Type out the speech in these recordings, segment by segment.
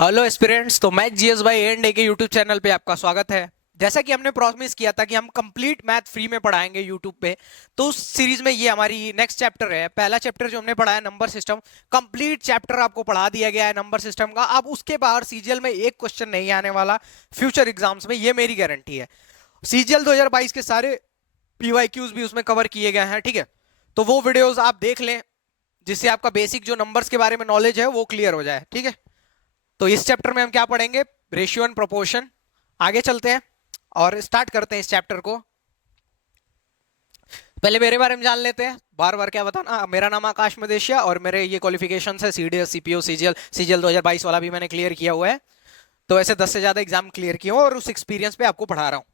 Hello aspirants. तो math GS by and ए के YouTube channel पे आपका स्वागत है। जैसा कि हमने प्रॉमिस किया था कि हम कंप्लीट मैथ फ्री में पढ़ाएंगे यूट्यूब पे, तो उस सीरीज में ये हमारी नेक्स्ट चैप्टर है। पहला चैप्टर जो हमने पढ़ा है नंबर सिस्टम, कंप्लीट चैप्टर आपको पढ़ा दिया गया है नंबर सिस्टम का। अब उसके बाहर सीजीएल में एक क्वेश्चन नहीं आने वाला फ्यूचर एग्जाम्स में, ये मेरी गारंटी है। सीजीएल 2022 के सारे पीवाईक्यूज भी उसमें कवर किए गए हैं, ठीक है। तो वो वीडियोस आप देख लें, जिससे आपका बेसिक जो नंबर्स के बारे में नॉलेज है वो क्लियर हो जाए, ठीक है। तो इस चैप्टर में हम क्या पढ़ेंगे? Ratio and proportion. आगे चलते हैं और स्टार्ट करते हैं इस चैप्टर को। पहले मेरे बारे में जान लेते हैं। बार बार क्या बताना, मेरा नाम आकाश मदेशिया और मेरे ये क्वालिफिकेशन है सीडीएस सीपीओ सीजीएल। सीजीएल 2022 वाला भी मैंने क्लियर किया हुआ है। तो ऐसे 10 से ज्यादा एग्जाम क्लियर किए हूं और उस एक्सपीरियंस पे आपको पढ़ा रहा हूं,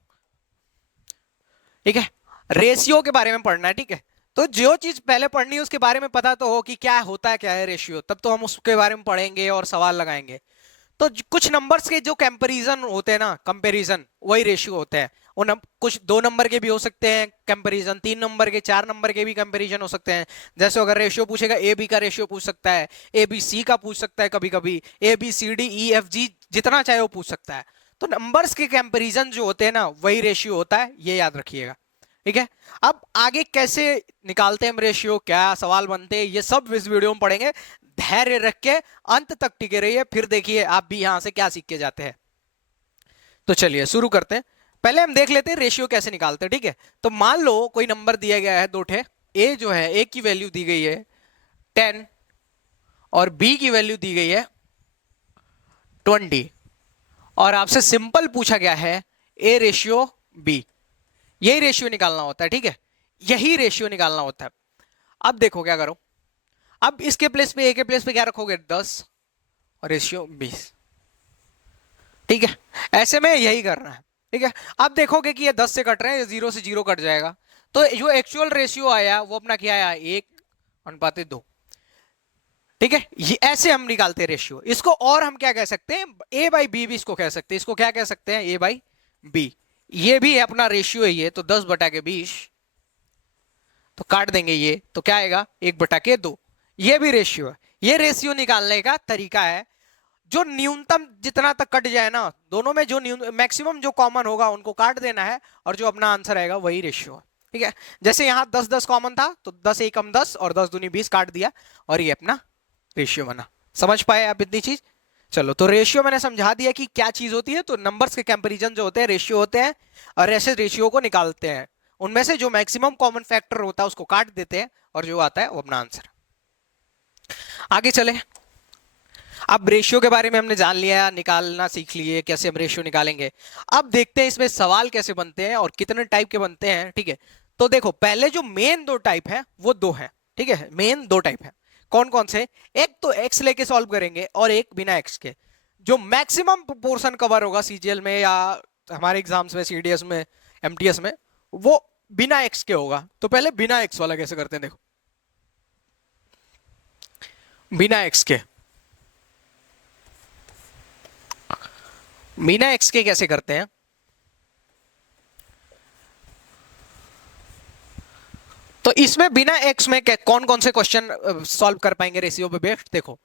ठीक है। रेशियो के बारे में पढ़ना है, ठीक है। तो जो चीज पहले पढ़नी है उसके बारे में पता तो हो कि क्या होता है, क्या है रेशियो, तब तो हम उसके बारे में पढ़ेंगे और सवाल लगाएंगे। तो कुछ नंबर्स के जो कंपैरिजन होते हैं ना, कंपैरिजन वही रेशियो होते हैं। कुछ 2 नंबर के भी हो सकते हैं कंपैरिजन, 3 नंबर के, 4 नंबर के भी कंपैरिजन हो सकते हैं। जैसे अगर रेशियो पूछेगा, ए बी का रेशियो पूछ सकता है, ए बी सी का पूछ सकता है, कभी कभी A B C D E F G जितना चाहे वो पूछ सकता है। तो नंबर्स के कंपैरिजन जो होते हैं ना, वही रेशियो होता है, ये याद रखिएगा, ठीक है। अब आगे कैसे निकालते हैं हम रेशियो, क्या सवाल बनते हैं, ये सब इस वीडियो में पढ़ेंगे। धैर्य रख के अंत तक टिके रहिए, फिर देखिए आप भी यहां से क्या सीख के जाते हैं। तो चलिए शुरू करते हैं। पहले हम देख लेते हैं रेशियो कैसे निकालते हैं, ठीक है। तो मान लो कोई नंबर दिया गया है दो ठे। ए जो है, ए की वैल्यू दी गई है 10 और बी की वैल्यू दी गई है 20, और आपसे सिंपल पूछा गया है ए रेशियो बी। यही रेशियो निकालना होता है, ठीक है। यही रेशियो निकालना होता है। अब देखो क्या करो। अब इसके प्लेस पे, ए के प्लेस पे क्या रखोगे? 10 और रेशियो 20, ठीक है। ऐसे में यही करना है, ठीक है। अब देखोगे कि ये 10 से कट रहे हैं, ये 0 से 0 कट जाएगा। तो जो एक्चुअल रेशियो आया वो अपना क्या आया? 1:2, ठीक है। ये ऐसे हम निकालते हैं रेशियो। इसको और हम क्या कह सकते हैं? ए बाई बी भी इसको कह सकते हैं। इसको क्या कह सकते हैं? ए बाई बी। ये भी है अपना रेशियो है ये, तो 10/20, तो काट देंगे ये, तो क्या आएगा? 1/2। ये भी रेशियो है। ये रेशियो निकालने का तरीका है। जो न्यूनतम जितना तक कट जाए ना, दोनों में जो मैक्सिमम जो कॉमन होगा उनको काट देना है, और जो अपना आंसर आएगा वही रेशियो है, ठीक है। जैसे यहां 10-10 कॉमन था, तो 10 एकम 10 और 10 दूनी 20 काट दिया, और ये अपना रेशियो बना। समझ पाए आप इतनी चीज? चलो, तो रेशियो मैंने समझा दिया कि क्या चीज होती है। तो नंबर्स के कंपैरिजन जो होते हैं रेशियो होते हैं, और ऐसे रेशियो को निकालते हैं। उनमें से जो मैक्सिमम कॉमन फैक्टर होता है उसको काट देते हैं, और जो आता है वो अपना आंसर। आगे चले। अब रेशियो के बारे में हमने जान लिया, निकालना सीख लिए कैसे हम रेशियो निकालेंगे। अब देखते हैं इसमें सवाल कैसे बनते हैं और कितने टाइप के बनते हैं, ठीक है। तो देखो, पहले जो मेन 2 टाइप है वो 2 है, ठीक है। मेन 2 टाइप है। कौन कौन से? एक तो एक्स लेके सॉल्व करेंगे और एक बिना एक्स के। जो मैक्सिमम पोर्शन कवर होगा सीजीएल में या हमारे एग्जाम्स में, सीडीएस में, एमटीएस में, वो बिना एक्स के होगा। तो पहले बिना एक्स वाला कैसे करते हैं, देखो। बिना एक्स के, बिना एक्स के कैसे करते हैं? तो इसमें बिना एक्स में कौन कौन से क्वेश्चन सॉल्व कर पाएंगे रेशियो पे बेस्ड? देखो,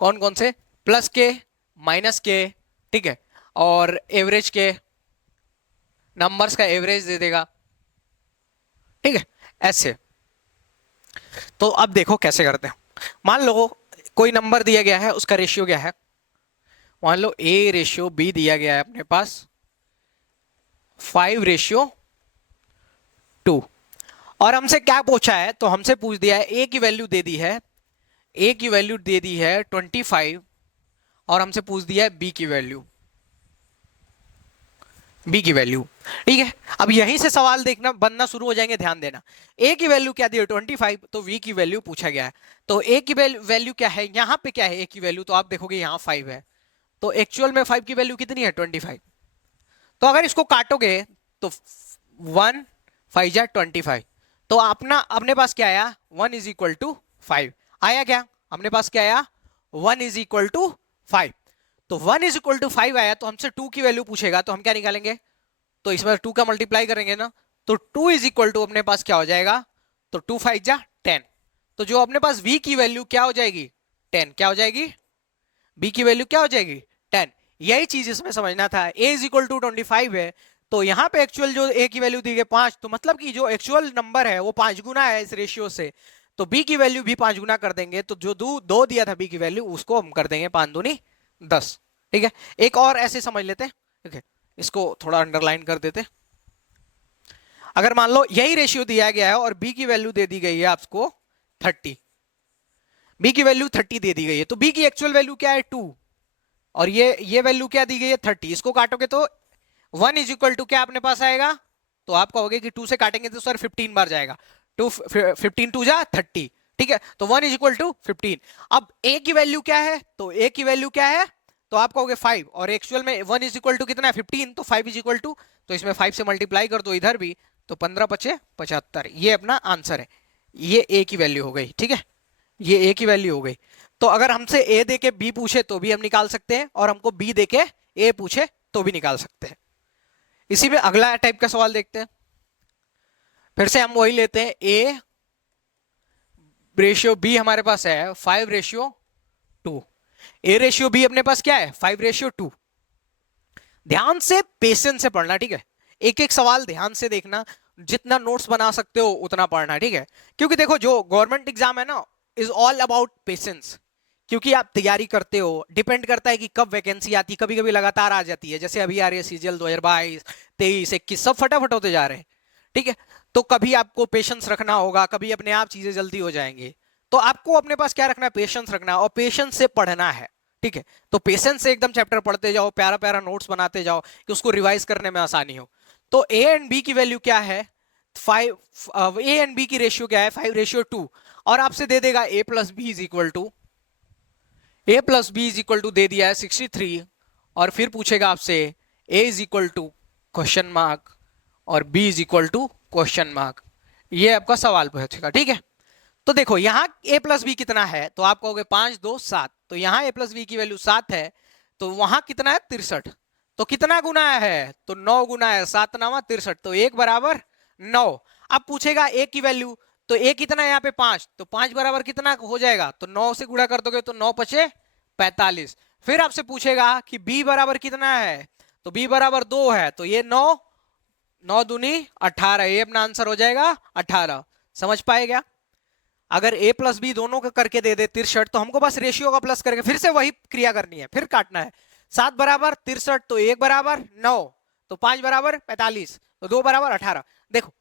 कौन कौन से? प्लस के, माइनस के, ठीक है, और एवरेज के। नंबर्स का एवरेज दे देगा, ठीक है, ऐसे। तो अब देखो कैसे करते हैं। मान लो कोई नंबर दिया गया है, उसका रेशियो क्या है? मान लो ए रेशियो बी दिया गया है अपने पास 5:2, और हमसे क्या पूछा है? तो हमसे पूछ दिया है ए की वैल्यू दे दी है, ए की वैल्यू दे दी है 25, और हमसे पूछ दिया है बी की वैल्यू, बी की वैल्यू, ठीक है। अब यहीं से सवाल देखना बनना शुरू हो जाएंगे, ध्यान देना। ए की वैल्यू क्या दी है? 25, तो बी की वैल्यू पूछा गया है। तो ए की वैल्यू क्या है? यहाँ पे क्या है ए की वैल्यू? तो आप देखोगे यहाँ 5 है, तो एक्चुअल में 5 की वैल्यू कितनी है? 25। तो अगर इसको काटोगे तो 1 5 जा 25, तो अपना अपने पास क्या आया? 1 = 5 आया। क्या अपने पास क्या आया? 1 = 5। तो 1 = 5 आया, तो हमसे 2 की वैल्यू पूछेगा, तो हम क्या निकालेंगे? तो इसमें 2 का मल्टीप्लाई करेंगे ना, तो 2 अपने पास क्या हो जाएगा? तो 2 5 जा 10। तो जो अपने पास v की वैल्यू क्या हो जाएगी? 10 क्या हो जाएगी? बी की वैल्यू क्या हो जाएगी 10। यही चीज इसमें समझना था। ए इज इक्वल टू 25 है, तो यहाँ पे एक्चुअल जो ए की वैल्यू दी गई 5, तो मतलब कि जो एक्चुअल नंबर है वो 5 गुना है इस रेशियो से, तो बी की वैल्यू भी 5 गुना कर देंगे, तो जो दो दिया था बी की वैल्यू उसको हम कर देंगे 5 दूनी 10। ठीक है, एक और ऐसे समझ लेते हैं। ठीक है, इसको थोड़ा अंडरलाइन कर देते। अगर मान लो यही रेशियो दिया गया है और बी की वैल्यू दे दी गई है आपको 30, बी की वैल्यू 30 दे दी गई है, तो बी की एक्चुअल वैल्यू क्या है 2, और ये वैल्यू क्या दी गई है 30, इसको काटोगे तो 1 इज इक्वल टू क्या अपने पास आएगा, तो आप कहोगे कि 2 से काटेंगे तो सर 15 बार जाएगा, 2 15 2 जा 30। ठीक है, तो 1 इज इक्वल टू 15। अब ए की वैल्यू क्या है, तो ए की वैल्यू क्या है, तो आप कहोगे 5, और एक्चुअल में 1 इज इक्वल टू कितना है 15, तो 5 इज इक्वल टू, तो इसमें 5 से मल्टीप्लाई कर दो इधर भी, तो 15 पचे 75, ये अपना आंसर है। ये ए की वैल्यू हो गई। ठीक है, ये ए की वैल्यू हो गई। तो अगर हमसे ए देके बी पूछे तो भी हम निकाल सकते हैं, और हमको बी देके ए पूछे तो भी निकाल सकते हैं। इसी में अगला टाइप का सवाल देखते हैं। फिर से हम वही लेते हैं, ए रेशियो बी हमारे पास है 5:2, ए रेशियो बी अपने पास क्या है 5:2। ध्यान से पेशेंस से पढ़ना, ठीक है, एक एक सवाल ध्यान से देखना, जितना नोट्स बना सकते हो उतना पढ़ना, ठीक है, क्योंकि देखो जो गवर्नमेंट एग्जाम है ना इज ऑल अबाउट पेशेंस, क्योंकि आप तैयारी करते हो, डिपेंड करता है कि कब वैकेंसी आती है, कभी कभी लगातार आ जाती है, जैसे अभी आ रही है सीजीएल 2022 23 21 सब फटाफट होते जा रहे हैं। ठीक है, तो कभी आपको पेशेंस रखना होगा, कभी अपने आप चीजें जल्दी हो जाएंगी, तो आपको अपने पास क्या रखना है पेशेंस रखना है, और पेशेंस से पढ़ना है। ठीक है, तो पेशेंस से एकदम चैप्टर पढ़ते जाओ, प्यारा प्यारा नोट्स बनाते जाओ कि उसको रिवाइज करने में आसानी हो। तो ए एंड बी की वैल्यू क्या है 5, ए एंड बी की रेशियो क्या है 5:2, और आपसे दे देगा A plus B is equal to, A plus B is equal to दे दिया है 63, और फिर पूछेगा आपसे A is equal to question mark और B is equal to question mark, ये आपका सवाल पूछेगा। ठीक है, तो देखो यहाँ a प्लस बी कितना है, तो आप कहोगे 5 2 7, तो यहाँ a प्लस बी की वैल्यू 7 है, तो वहां कितना है 63, तो कितना गुना है, तो 9 गुना है, 7 9 63, तो 1 बराबर 9। अब पूछेगा a की वैल्यू, तो a कितना है यहाँ पे 5, तो 5 बराबर कितना हो जाएगा, तो 9 से गुणा कर दोगे तो 9 पचे 45। फिर आपसे पूछेगा कि b बराबर कितना है, तो b बराबर 2 है, तो ये 9 9 दूनी 18, ये अपना आंसर हो जाएगा 18। समझ पाए क्या? अगर a प्लस बी दोनों का करके दे दे 63, तो हमको बस रेशियो का प्लस करके फिर से वही क्रिया करनी है, फिर काटना है। 7 बराबर 63, तो 1 बराबर 9, तो 5 बराबर 45, तो 2 बराबर 18। देखो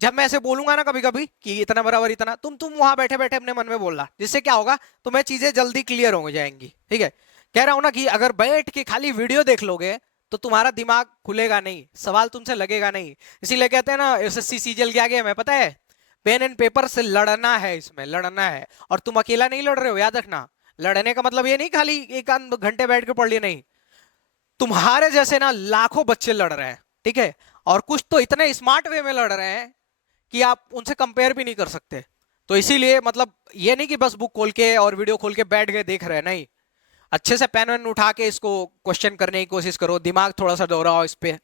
जब मैं ऐसे बोलूंगा ना कभी कभी कि इतना बराबर इतना, तुम वहां बैठे बैठे अपने मन में बोलना, जिससे क्या होगा तुम्हें चीजें जल्दी क्लियर हो जाएंगी। ठीक है, कह रहा हूं ना कि अगर बैठ के खाली वीडियो देख लोगे तो तुम्हारा दिमाग खुलेगा नहीं, सवाल तुमसे लगेगा नहीं। इसीलिए कहते हैं ना एसएससी सीजीएल क्या गया मैं पता है, पेन एंड पेपर से लड़ना है, इसमें लड़ना है, और तुम अकेला नहीं लड़ रहे हो, याद रखना। लड़ने का मतलब ये नहीं खाली एक आध घंटे बैठ के पढ़ लिए, नहीं, तुम्हारे जैसे ना लाखों बच्चे लड़ रहे हैं। ठीक है, और कुछ तो इतने स्मार्ट वे में लड़ रहे हैं कि आप उनसे कंपेयर भी नहीं कर सकते। तो इसीलिए मतलब ये नहीं कि बस बुक खोल के और वीडियो खोल के बैठ गए देख रहे हैं, नहीं, अच्छे से पेन वेन उठा के इसको क्वेश्चन करने की कोशिश करो, दिमाग थोड़ा सा दोहराओ इस पे।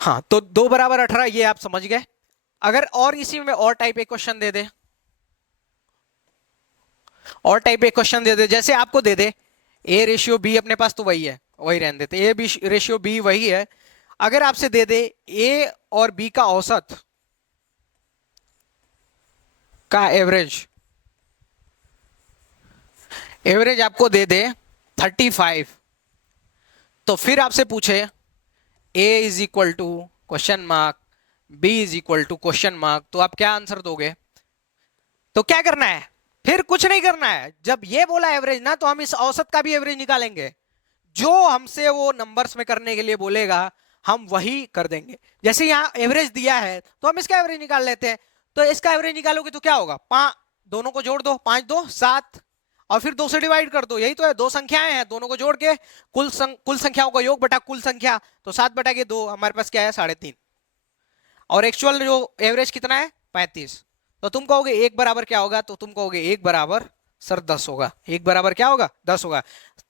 हाँ, तो 2 बराबर 18 ये आप समझ गए। अगर और इसी में और टाइप एक क्वेश्चन दे दे, और टाइप एक क्वेश्चन दे दे, जैसे आपको दे दे ए रेशियो बी, अपने पास तो वही है, वही रहने देते, ए बी रेशियो बी वही है। अगर आपसे दे दे ए और बी का औसत का एवरेज, एवरेज आपको दे दे 35, तो फिर आपसे पूछे A is equal to question mark B is equal to question mark, तो आप क्या आंसर दोगे? तो क्या करना है, फिर कुछ नहीं करना है। जब ये बोला एवरेज ना, तो हम इस औसत का भी एवरेज निकालेंगे, जो हमसे वो नंबर्स में करने के लिए बोलेगा हम वही कर देंगे। जैसे यहाँ एवरेज दिया है तो हम इसका एवरेज निकाल लेते हैं, तो इसका एवरेज निकालोगे तो क्या होगा, दोनों को जोड़ दो, 5 2 7, और फिर 2 से डिवाइड कर दो, यही तो है, दो संख्याएं हैं, दोनों को जोड़ के कुल संख्याओं का योग बटा कुल संख्या, तो 7 बटा के 2 हमारे पास क्या है 3.5, और एक्चुअल जो एवरेज कितना है 35। तो तुम कहोगे 1 बराबर क्या होगा, तो तुम कहोगे 1 बराबर सर 10 होगा, 1 बराबर क्या होगा 10 होगा,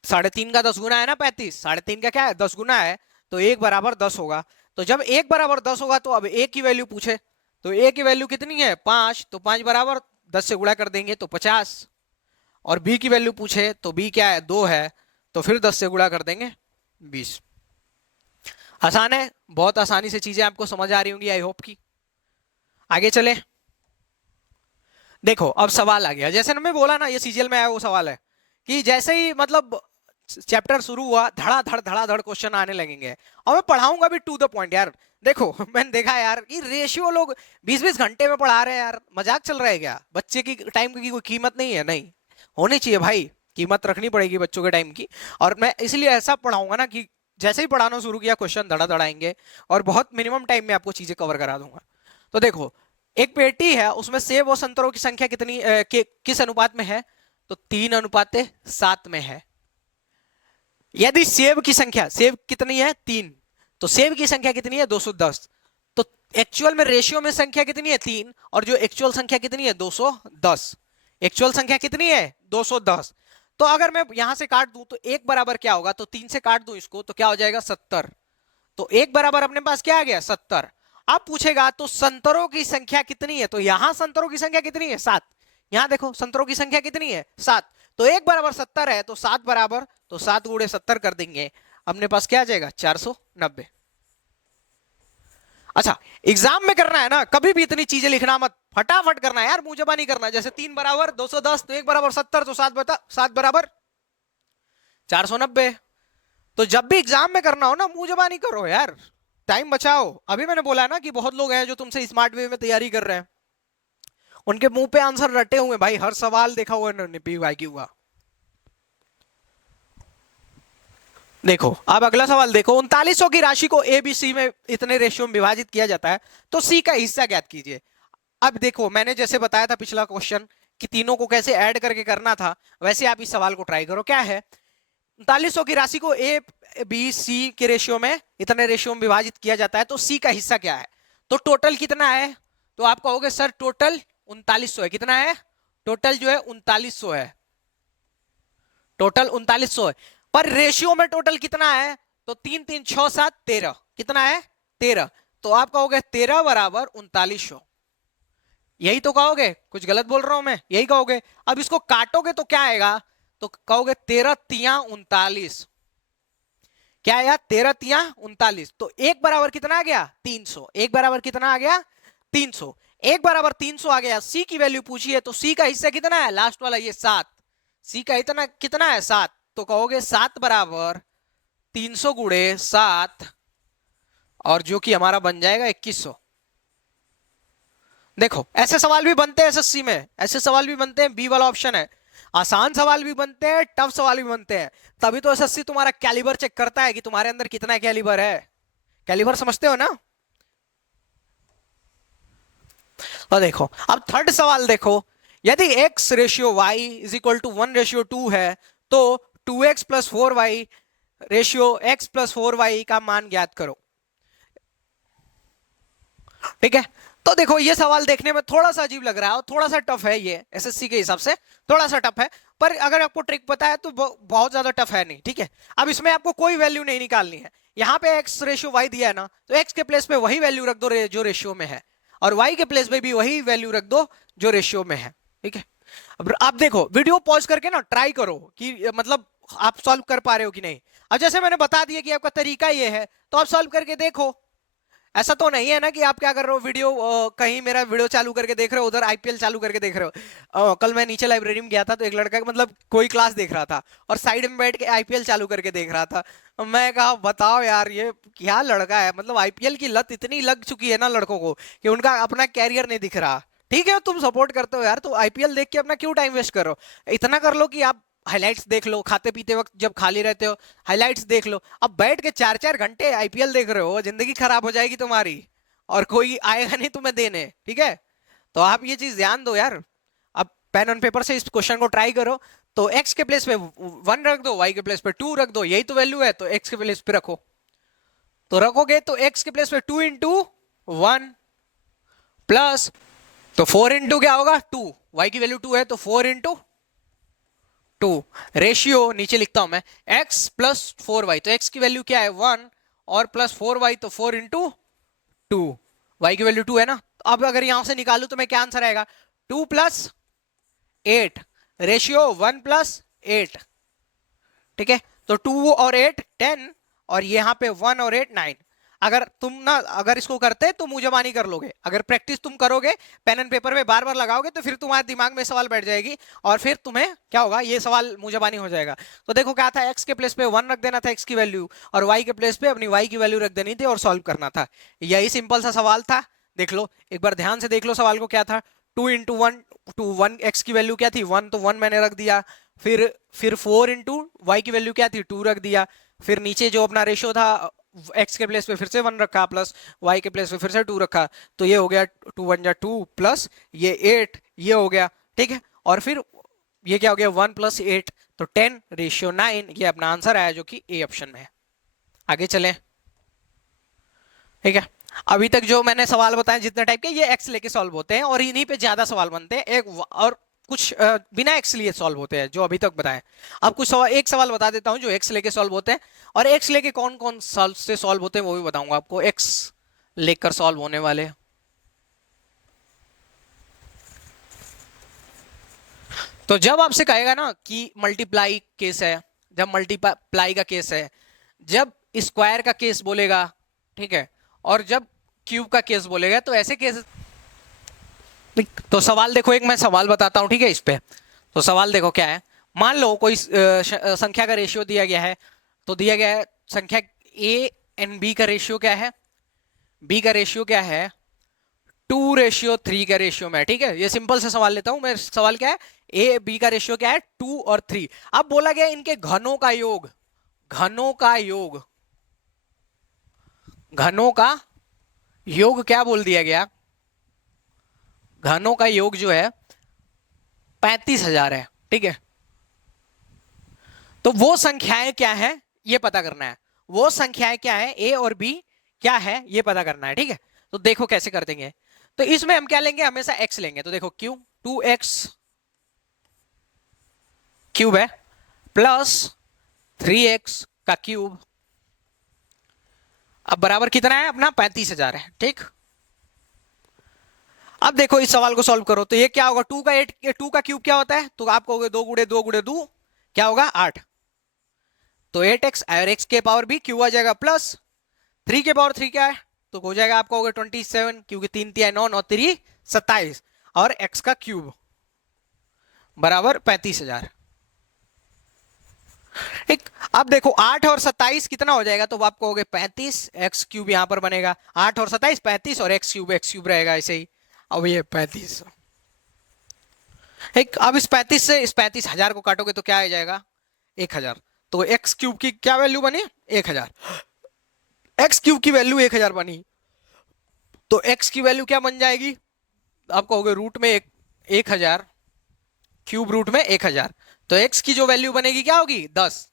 3.5 का 10 गुना है ना 35, 3.5 का क्या है 10 गुना है, तो 1 बराबर 10 होगा। तो जब 1 बराबर 10 होगा तो अब a की वैल्यू पूछे, तो a की वैल्यू कितनी है 5, तो 5 बराबर 10 से गुणा कर देंगे तो 50, और बी की वैल्यू पूछे तो बी क्या है, 2 है, तो फिर 10 से गुणा कर देंगे 20। आसान है, बहुत आसानी से चीजें आपको समझ आ रही होंगी आई होप की। आगे चले, देखो अब सवाल आ गया, जैसे ना मैं बोला ना ये सीजीएल में आया वो सवाल है कि जैसे ही मतलब चैप्टर शुरू हुआ धड़ा धड़ क्वेश्चन आने लगेंगे, और मैं पढ़ाऊंगा भी टू द पॉइंट यार। देखो मैंने देखा यार कि रेशियो लोग 20-20 घंटे में पढ़ा रहे हैं यार, मजाक चल रहा है क्या? बच्चे की टाइम की कोई कीमत नहीं है? नहीं होनी चाहिए भाई, कीमत रखनी पड़ेगी बच्चों के टाइम की। और मैं इसलिए ऐसा पढ़ाऊंगा ना कि जैसे ही पढ़ाना शुरू किया क्वेश्चन धड़ा आएंगे, और बहुत मिनिमम टाइम में आपको चीजें कवर करा दूंगा। तो देखो, एक पेटी है, उसमें सेब और संतरों की संख्या कितनी किस अनुपात में है? तो 3:7 में है। यदि सेब की संख्या, सेब कितनी है 3, तो सेब की संख्या कितनी है 210। तो एक्चुअल में रेशियो में संख्या कितनी है 3, और जो एक्चुअल संख्या कितनी है 210। एक्चुअल संख्या कितनी है 210। तो अगर मैं यहां से काट दूं तो एक बराबर क्या होगा, तो 3 से काट दूं इसको तो क्या हो जाएगा 70। तो एक बराबर अपने पास क्या आ गया 70। अब पूछेगा तो संतरों की संख्या कितनी है, तो यहां संतरों की संख्या कितनी है 7। यहां देखो संतरों की संख्या कितनी है 7, तो एक बराबर 70 है, तो 7 बराबर, तो 7 गुणे 70 कर देंगे, अपने पास क्या आ जाएगा 490। अच्छा, एग्जाम में करना है ना, कभी भी इतनी चीजें लिखना मत, फटाफट करना है यार, मुंह जबानी करना। जैसे 3 बराबर 210, तो 1 बराबर 70, तो 7 बराबर 490। तो जब भी एग्जाम में करना हो ना, मुंह जबानी करो यार, टाइम बचाओ। अभी मैंने बोला ना कि बहुत लोग हैं जो तुमसे स्मार्ट वे में तैयारी कर रहे हैं, उनके मुंह पे आंसर रटे हुए भाई, हर सवाल देखा हुआ उन्होंने पीवाईक्यू का। देखो अब अगला सवाल देखो, 3900 की राशि को ए बी सी में इतने रेशियो में विभाजित किया जाता है, तो सी का हिस्सा ज्ञात कीजिए। अब देखो मैंने जैसे बताया था पिछला क्वेश्चन कि तीनों को कैसे ऐड करके करना था, वैसे आप इस सवाल को ट्राई करो। क्या है, 3900 की राशि को ए बी सी के रेशियो में इतने रेशियो में विभाजित किया जाता है, तो सी का हिस्सा क्या है? तो टोटल कितना है? तो आप कहोगे सर टोटल 3900 है। कितना है टोटल? जो है 3900 है, टोटल 3900 है। पर रेशियो में टोटल कितना है? तो 3 3 6 7 13, कितना है 13। तो आप कहोगे 13 बराबर 3900, यही तो कहोगे, कुछ गलत बोल रहा हूं मैं? यही कहोगे। अब इसको काटोगे तो क्या आएगा? तो कहोगे 13 तिया 39। क्या आया 13 तिया 39। तो एक बराबर कितना आ गया 300। एक बराबर कितना आ गया 300। एक बराबर 300 आ गया। सी की वैल्यू पूछी है, तो सी का हिस्सा कितना है लास्ट वाला ये 7। सी का इतना कितना है 7, तो कहोगे 7 बराबर 300 गुणे 7, और जो कि हमारा बन जाएगा 2100। देखो ऐसे सवाल भी बनते हैं एसएससी में, ऐसे सवाल भी बनते हैं, बी वाला ऑप्शन है। आसान सवाल भी बनते हैं, टफ सवाल भी बनते हैं। तभी तो एसएससी तुम्हारा कैलिबर चेक करता है कि तुम्हारे अंदर कितना कैलिबर है। कैलिबर समझते हो ना? तो देखो अब थर्ड सवाल देखो, यदि x ratio y is equal to 1:2 है, तो 2x plus 4y ratio x plus 4y का मान ज्ञात करो। ठीक है, तो देखो ये सवाल देखने में थोड़ा सा अजीब लग रहा है और थोड़ा सा टफ है, ये एसएससी के हिसाब से थोड़ा सा टफ है, पर अगर आपको ट्रिक पता है तो बहुत ज्यादा टफ है नहीं। ठीक है, अब इसमें आपको कोई वैल्यू नहीं निकालनी है। यहाँ पे x रेशियो y दिया है ना, तो x के प्लेस पे वही वैल्यू रख दो जो रेशियो में है, और y के प्लेस पे भी वही वैल्यू रख दो जो रेशियो में है। ठीक है, अब आप देखो वीडियो पॉज करके ना ट्राई करो कि मतलब आप सॉल्व कर पा रहे हो कि नहीं। अब जैसे मैंने बता दिया कि आपका तरीका ये है, तो आप सॉल्व करके देखो। ऐसा तो नहीं है ना कि आप क्या कर रहे हो, वीडियो कहीं मेरा वीडियो चालू करके देख रहे हो, उधर आईपीएल चालू करके देख रहे हो। कल मैं नीचे लाइब्रेरी में गया था, तो एक लड़का मतलब कोई क्लास देख रहा था और साइड में बैठ के आईपीएल चालू करके देख रहा था। मैं कहा बताओ यार ये क्या लड़का है, मतलब आईपीएल की लत इतनी लग चुकी है ना लड़कों को कि उनका अपना कैरियर नहीं दिख रहा। ठीक है तुम सपोर्ट करते हो यार, तो आईपीएल देख के अपना क्यों टाइम वेस्ट करो? इतना कर लो कि आप हाइलाइट्स देख लो, खाते पीते वक्त जब खाली रहते हो हाइलाइट्स देख लो। अब बैठ के 4 4 घंटे आईपीएल देख रहे हो, जिंदगी खराब हो जाएगी तुम्हारी, और कोई आएगा नहीं तुम्हें देने। ठीक है, तो आप ये चीज ध्यान दो यार। अब पेन ऑन पेपर से इस क्वेश्चन को ट्राई करो। तो x के प्लेस पे 1 रख दो, y के प्लेस पे 2 रख दो, यही तो वैल्यू है, तो x के प्लेस पे रखो। तो रखोगे तो x के प्लेस पे 2 इंटू 1 प्लस, तो 4 इंटू क्या होगा 2, y की वैल्यू 2 है तो 4 इंटू 2, रेशियो नीचे लिखता हूं मैं x प्लस 4y, तो x की वैल्यू क्या है 1 और प्लस 4y, तो 4 इंटू 2, y की वैल्यू 2 है ना। तो अब अगर यहां से निकालू तो मैं क्या आंसर आएगा 2 प्लस 8, रेशियो 1+8, ठीक है। तो 2 और 8 10, और यहाँ पे 1 और 8 9। अगर तुम ना अगर इसको करते तो मुझे कर लोगे, अगर प्रैक्टिस तुम करोगे पेन एंड पेपर में बार बार लगाओगे तो फिर तुम्हारे दिमाग में सवाल बैठ जाएगी, और फिर तुम्हें क्या होगा, ये सवाल मुझे हो जाएगा। तो देखो क्या था, एक्स के प्लेस पे 1 रख देना था एक्स की वैल्यू, और वाई के प्लेस पे अपनी वाई की वैल्यू रख देनी थी और सॉल्व करना था। यही सिंपल सा सवाल था। देख लो एक बार ध्यान से देख लो सवाल को, क्या था, 2 × 1, 1 एक्स की वैल्यू क्या थी 1, तो 1 मैंने रख दिया। फिर 4 × y की वैल्यू क्या थी 2 रख दिया। फिर नीचे जो अपना रेशियो था x के प्लेस पे फिर से 1 रखा, प्लस y के प्लेस पे फिर से 2 रखा। तो ये हो गया 2 1 जा 2, प्लस ये 8 ये हो गया, ठीक है। और फिर ये क्या हो गया 1 + 8, तो 10:9। ये अपना आंसर आया जो कि ए ऑप्शन में है। आगे चलें, ठीक है। अभी तक जो मैंने सवाल बताए जितने टाइप के, ये एक्स लेके सॉल्व होते हैं, और इन्हीं पे ज्यादा सवाल बनते हैं। और कुछ बिना एक्स लिए सॉल्व होते हैं जो अभी तक बताए। अब कुछ सवाल, एक सवाल बता देता हूं जो एक्स लेके सॉल्व होते हैं, और एक्स लेके कौन कौन से सॉल्व होते हैं वो भी बताऊंगा आपको, एक्स लेकर सॉल्व होने वाले। तो जब आपसे कहेगा ना कि मल्टीप्लाई केस है, जब मल्टीप्लाई का केस है, जब स्क्वायर का केस बोलेगा, ठीक है, और जब क्यूब का केस बोलेगा, तो ऐसे केस। तो सवाल देखो, एक मैं सवाल बताता हूं, ठीक है, इस पे। तो सवाल देखो क्या है, मान लो कोई संख्या का रेशियो दिया गया है। तो दिया गया है संख्या ए एंड बी का रेशियो क्या है, बी का रेशियो क्या है 2:3 का रेशियो में, ठीक है। ये सिंपल से सवाल लेता हूं मैं। सवाल क्या है, ए बी का रेशियो क्या है 2 और 3। अब बोला गया इनके घनों का योग, घनों का योग, घनों का योग क्या बोल दिया गया, घनों का योग जो है 35,000 है, ठीक है। तो वो संख्याएं क्या है ये पता करना है, वो संख्याएं क्या है ए और बी क्या है ये पता करना है, ठीक है। तो देखो कैसे कर देंगे। तो इसमें हम क्या लेंगे, हमेशा एक्स लेंगे। तो देखो क्यू 2x क्यूब है, प्लस 3x का क्यूब, अब बराबर कितना है अपना 35,000 है, ठीक। अब देखो इस सवाल को सॉल्व करो, तो ये क्या होगा 2 का क्यूब क्या होता है, तो आप कहोगे 2 × 2 × 2 क्या होगा 8। तो 8x और x के पावर भी क्यू आ जाएगा, प्लस 3 के पावर 3 क्या है, तो हो जाएगा आपका होगा 27, क्योंकि 3 3 9 9 3 27, और x का क्यूब बराबर 35,000, ठीक। अब देखो 8 और 27 कितना हो जाएगा, तो आप कहोगे 35, एक्स क्यूब यहां पर बनेगा 8 और 27 35, और एक्स क्यूब रहेगा ऐसे ही। अब ये 35, ठीक। अब इस 35 से इस 35,000 को काटोगे तो क्या आ जाएगा 1,000। तो एक्स क्यूब की क्या वैल्यू बनी 1,000, एक्स क्यूब की वैल्यू 1,000 बनी। तो एक्स की वैल्यू क्या बन जाएगी, आप कहोगे रूट में 1,000, क्यूब रूट में 1,000। तो एक्स की जो वैल्यू बनेगी क्या होगी 10।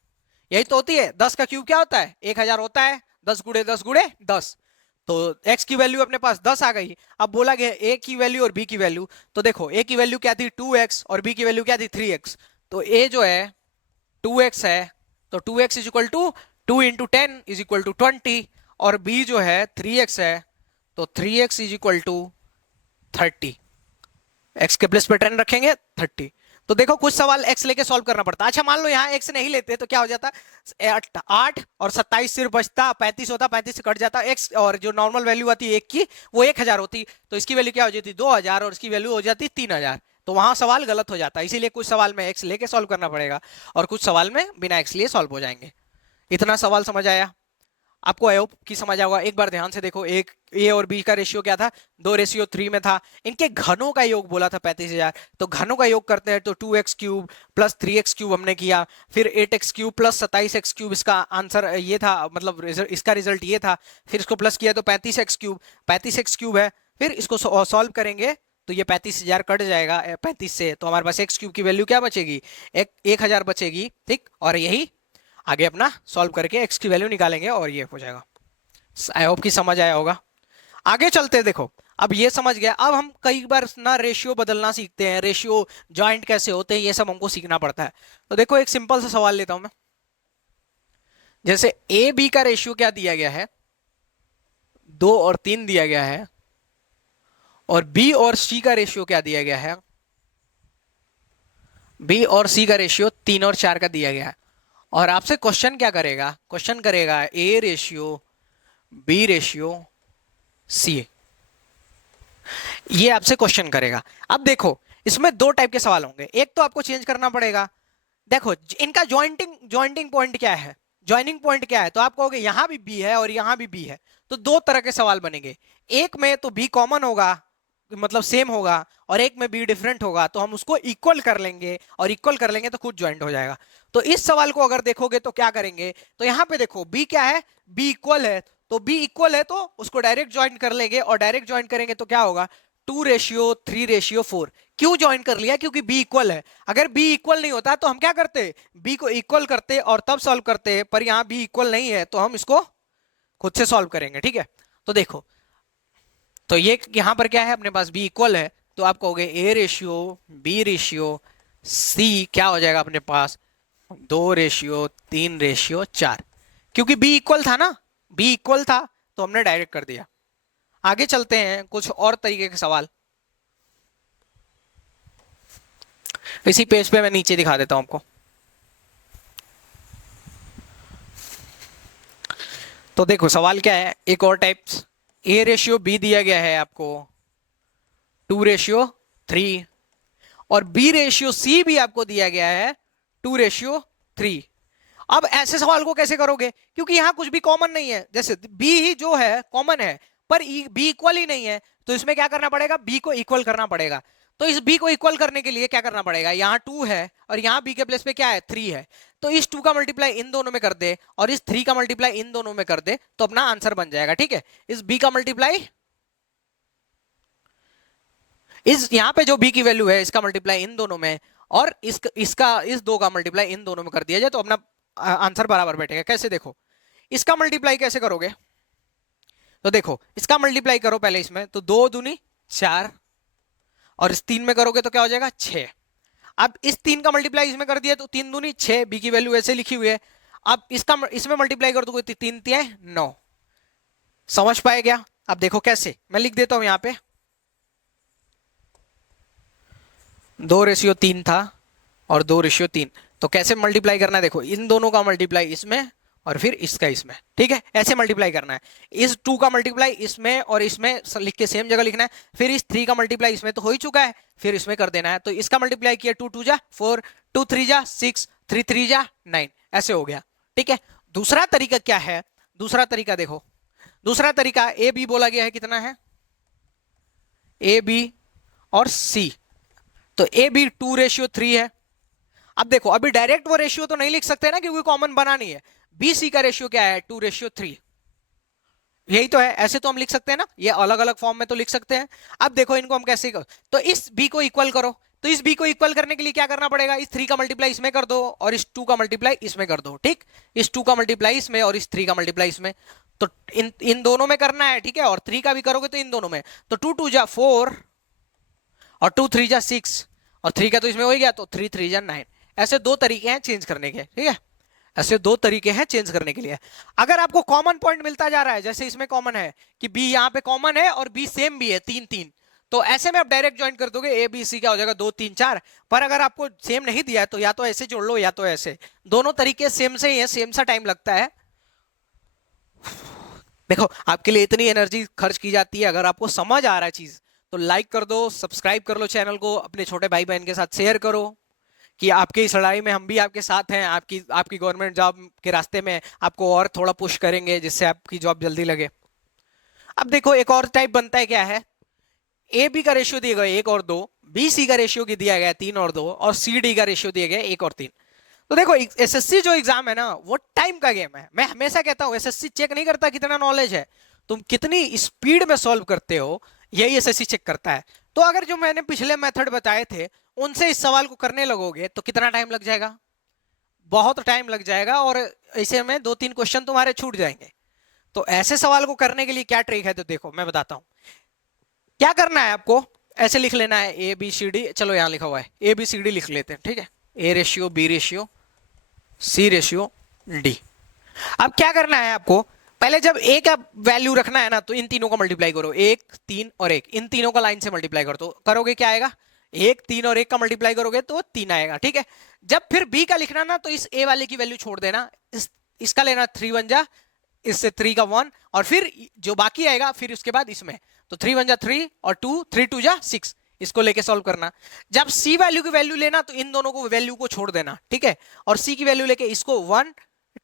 यही तो होती है, 10 का क्यूब क्या होता है 1,000 होता है, 10 × 10 × 10। तो x की वैल्यू अपने पास 10 आ गई। अब बोला गया a की वैल्यू और b की वैल्यू। तो देखो a की वैल्यू क्या थी 2x, और b की वैल्यू क्या थी 3x। तो a जो है 2x है, तो 2x = 2 × 10 = 20, और b जो है 3x है, तो 3x = 30। x के प्लेस पे 10 रखेंगे 30। तो देखो कुछ सवाल x लेके सॉल्व करना पड़ता। अच्छा मान लो यहाँ x नहीं लेते तो क्या हो जाता, 8 और 27 सिर्फ बचता, 35 होता, 35 से कट जाता x, और जो नॉर्मल वैल्यू आती है 1 की वो 1,000 होती, तो इसकी वैल्यू क्या हो जाती 2,000, और इसकी वैल्यू हो जाती 3,000। तो वहां सवाल गलत हो जाता है, इसीलिए कुछ सवाल में x लेके सॉल्व करना पड़ेगा, और कुछ सवाल में बिना x लिए सॉल्व हो जाएंगे। इतना सवाल समझ आया आपको, आई होप की समझ आएगा। एक बार ध्यान से देखो, एक ए और बी का रेशियो क्या था 2:3 में था, इनके घनों का योग बोला था 35,000। तो घनों का योग करते हैं तो 2x cube plus 3x cube हमने किया, फिर 8x cube plus 27x cube, इसका आंसर ये था, मतलब इसका रिजल्ट ये था। फिर इसको प्लस किया तो 35x क्यूब है। फिर इसको सॉल्व करेंगे तो ये 35,000 कट जाएगा 35 से, तो हमारे पास x क्यूब की वैल्यू क्या बचेगी 1,000 बचेगी, ठीक। और यही आगे अपना सॉल्व करके x की वैल्यू निकालेंगे और ये हो जाएगा। आई होप की समझ आया होगा। आगे चलते देखो, अब ये समझ गया। अब हम कई बार ना रेशियो बदलना सीखते हैं, रेशियो जॉइंट कैसे होते हैं ये सब हमको सीखना पड़ता है। तो देखो एक सिंपल सा सवाल लेता हूं मैं, जैसे ए बी का रेशियो क्या दिया गया है 2 और 3 दिया गया है, और बी और सी का रेशियो क्या दिया गया है बी और सी का रेशियो 3 और 4 का दिया गया है, और आपसे क्वेश्चन क्या करेगा, क्वेश्चन करेगा A ratio B ratio C, ये आपसे क्वेश्चन करेगा। अब देखो इसमें दो टाइप के सवाल होंगे, एक तो आपको चेंज करना पड़ेगा। देखो इनका ज्वाइंटिंग ज्वाइंटिंग पॉइंट क्या है, ज्वाइनिंग पॉइंट क्या है, तो आप कहोगे यहां भी बी है और यहां भी बी है, तो दो तरह के सवाल बनेंगे। एक में तो बी कॉमन होगा, मतलब सेम होगा, और एक में बी डिफरेंट होगा, तो हम उसको इक्वल कर लेंगे, और इक्वल कर लेंगे तो खुद ज्वाइंट हो जाएगा। तो इस सवाल को अगर देखोगे तो क्या करेंगे, तो यहां पे देखो बी क्या है, बी इक्वल है, तो बी इक्वल है तो उसको डायरेक्ट ज्वाइन कर लेंगे, और डायरेक्ट ज्वाइन करेंगे तो क्या होगा, 2:3:4। क्यों ज्वाइन कर लिया, क्योंकि बी इक्वल है। अगर बी इक्वल नहीं होता तो हम क्या करते, बी को इक्वल करते और तब सॉल्व करते, पर यहां बी इक्वल नहीं है तो हम इसको खुद से सॉल्व करेंगे, ठीक है। तो देखो, तो ये यहां पर क्या है, अपने पास बी इक्वल है, तो आप कहोगे A ratio B ratio C क्या हो जाएगा अपने पास, 2:3:4, क्योंकि बी इक्वल था ना, बी इक्वल था तो हमने डायरेक्ट कर दिया। आगे चलते हैं कुछ और तरीके के सवाल, इसी पेज पे मैं नीचे दिखा देता हूं आपको। तो देखो सवाल क्या है, एक और टाइप्स, ए रेशियो बी दिया गया है आपको 2:3, और बी रेशियो सी भी आपको दिया गया है 2:3। अब ऐसे सवाल को कैसे करोगे, क्योंकि यहां कुछ भी कॉमन नहीं है, जैसे बी ही जो है कॉमन है, पर बी इक्वल ही नहीं है, तो इसमें क्या करना पड़ेगा, बी को इक्वल करना पड़ेगा। तो इस बी को इक्वल करने के लिए क्या करना पड़ेगा, यहाँ 2 है और यहाँ बी के प्लेस पे क्या है, 3 है, तो इस 2 का मल्टीप्लाई इन दोनों में कर दे और इस 3 का मल्टीप्लाई इन दोनों में कर दे, तो अपना आंसर बन जाएगा, ठीक है। इस बी का मल्टीप्लाई, इस यहाँ पे जो बी की वैल्यू है इसका मल्टीप्लाई इन दोनों में, और इसका इस दो का मल्टीप्लाई इन दोनों में कर दिया जाए, तो अपना आंसर बराबर बैठेगा। कैसे, देखो इसका मल्टीप्लाई कैसे करोगे, तो देखो इसका मल्टीप्लाई करो पहले इसमें, तो 2×2=4, और इस 3 में करोगे तो क्या हो जाएगा, 6। अब इस 3 का मल्टीप्लाई इसमें कर दिया तो 3×2=6, बी की वैल्यू ऐसे लिखी हुई है। अब इसका इसमें मल्टीप्लाई कर दोगे तो 3×3=9। समझ पाए क्या, अब देखो कैसे, मैं लिख देता हूं यहां पे, 2:3 था और 2:3, तो कैसे मल्टीप्लाई करना है, देखो इन दोनों का मल्टीप्लाई इसमें और फिर इसका इसमें, ठीक है, ऐसे मल्टीप्लाई करना है। इस 2 का मल्टीप्लाई इसमें और इसमें लिख के सेम जगह लिखना है, फिर इस 3 का मल्टीप्लाई इसमें तो हो ही चुका है, फिर इसमें कर देना है, तो इसका मल्टीप्लाई किया 2×2=4, 2×3=6, 3×3=9, ऐसे हो गया, ठीक है। दूसरा तरीका क्या है, दूसरा तरीका देखो, दूसरा तरीका ए बी बोला गया है, कितना है, ए बी और सी, तो ए बी 2:3 है। अब देखो अभी डायरेक्ट वो रेशियो तो नहीं लिख सकते ना, क्योंकि कॉमन बना नहीं है। बी सी का रेशियो क्या है, 2:3, यही तो है, ऐसे तो हम लिख सकते हैं ना, ये अलग अलग फॉर्म में तो लिख सकते हैं। अब देखो इनको हम कैसे करो, तो इस बी को इक्वल करो, तो इस बी को इक्वल करने के लिए क्या करना पड़ेगा, इस 3 का मल्टीप्लाई इसमें कर दो और इस 2 का मल्टीप्लाई इसमें कर दो, ठीक, इस 2 का मल्टीप्लाई इसमें और इस 3 का मल्टीप्लाई इसमें, तो इन इन दोनों में करना है, ठीक है, और 3 का भी करोगे तो इन दोनों में, तो 2×2=4 और 2×3=6, और 3 का तो इसमें हो ही गया, तो 3×3=9। ऐसे दो तरीके हैं चेंज करने के, ठीक है, ऐसे दो तरीके हैं चेंज करने के लिए। अगर आपको कॉमन पॉइंट मिलता जा रहा है, जैसे इसमें कॉमन है कि बी यहाँ पे कॉमन है और बी सेम भी है 3×3, तो ऐसे में आप डायरेक्ट ज्वाइन कर दोगे, ए बी सी क्या हो जाएगा, 2×3=4। पर अगर आपको सेम नहीं दिया है तो या तो ऐसे जोड़ लो या तो ऐसे, दोनों तरीके सेम से ही है, सेम सा टाइम लगता है। देखो आपके लिए इतनी एनर्जी खर्च की जाती है, अगर आपको समझ आ रहा है चीज तो लाइक कर दो, सब्सक्राइब कर लो चैनल को, अपने छोटे भाई बहन के साथ शेयर करो, कि आपके इस लड़ाई में हम भी आपके साथ हैं, आपकी आपकी गवर्नमेंट जॉब के रास्ते में आपको और थोड़ा पुश करेंगे, जिससे आपकी जॉब जल्दी लगे। अब देखो एक और टाइप बनता है, क्या है, ए बी का रेशियो दिया गया 1 और 2, बी सी का रेशियो दिया गया 3 और 2, और सी डी का रेशियो दिया गया 1 और 3। तो देखो एसएससी जो एग्जाम है ना, वो टाइम का गेम है। मैं हमेशा कहता हूं एसएससी चेक नहीं करता कितना नॉलेज है, तुम कितनी स्पीड में सॉल्व करते हो, यही एसएससी चेक करता है। तो अगर जो मैंने पिछले मेथड बताए थे उनसे इस सवाल को करने लगोगे तो कितना टाइम लग जाएगा, बहुत टाइम लग जाएगा, और ऐसे में 2-3 क्वेश्चन तुम्हारे छूट जाएंगे। तो ऐसे सवाल को करने के लिए क्या ट्रिक है, तो देखो मैं बताता हूं क्या करना है आपको। ऐसे लिख लेना है ए बी सी डी, चलो यहां लिखा हुआ है ए बी सी डी लिख लेते हैं, ठीक है, A ratio B ratio C ratio D. अब क्या करना है आपको, पहले जब ए का वैल्यू रखना है ना, तो इन तीनों का मल्टीप्लाई करो, 1 3 और 1, इन तीनों का लाइन से मल्टीप्लाई कर दो, करोगे क्या आएगा, एक 3 और 1 का मल्टीप्लाई करोगे तो 3 आएगा, ठीक है। जब फिर बी का लिखना ना तो इस ए वाले की वैल्यू छोड़ देना, इसका लेना 3 1 जा, इससे 3 का 1, और फिर जो बाकी आएगा फिर उसके बाद इसमें, तो 3 1 जा 3 और 2 3 2 जा 6, इसको लेके सॉल्व करना। जब सी वैल्यू की वैल्यू लेना तो इन दोनों को वैल्यू को छोड़ देना, ठीक है, और सी की वैल्यू लेके इसको 1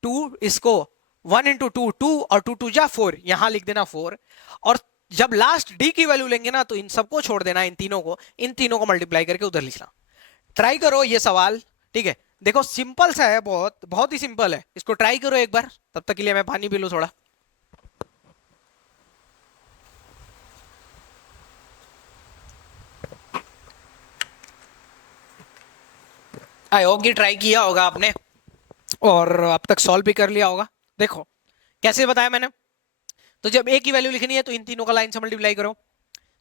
2, इसको 1 इंटू 2 2 और 2 2 जा 4, यहां लिख देना 4, और जब लास्ट डी की वैल्यू लेंगे ना तो इन सबको छोड़ देना, इन तीनों को मल्टीप्लाई करके उधर लिखना। ट्राई करो ये सवाल, ठीक है। देखो सिंपल सा है, बहुत बहुत ही सिंपल है, इसको ट्राई करो एक बार। तब तक के लिए मैं पानी पी लूं थोड़ा। आई होप कि ट्राई किया होगा आपने और अब तक सॉल्व भी कर लिया होगा। देखो कैसे बताया मैंने, तो जब ए की वैल्यू लिखनी है तो इन तीनों का लाइन से मल्टीप्लाई करो,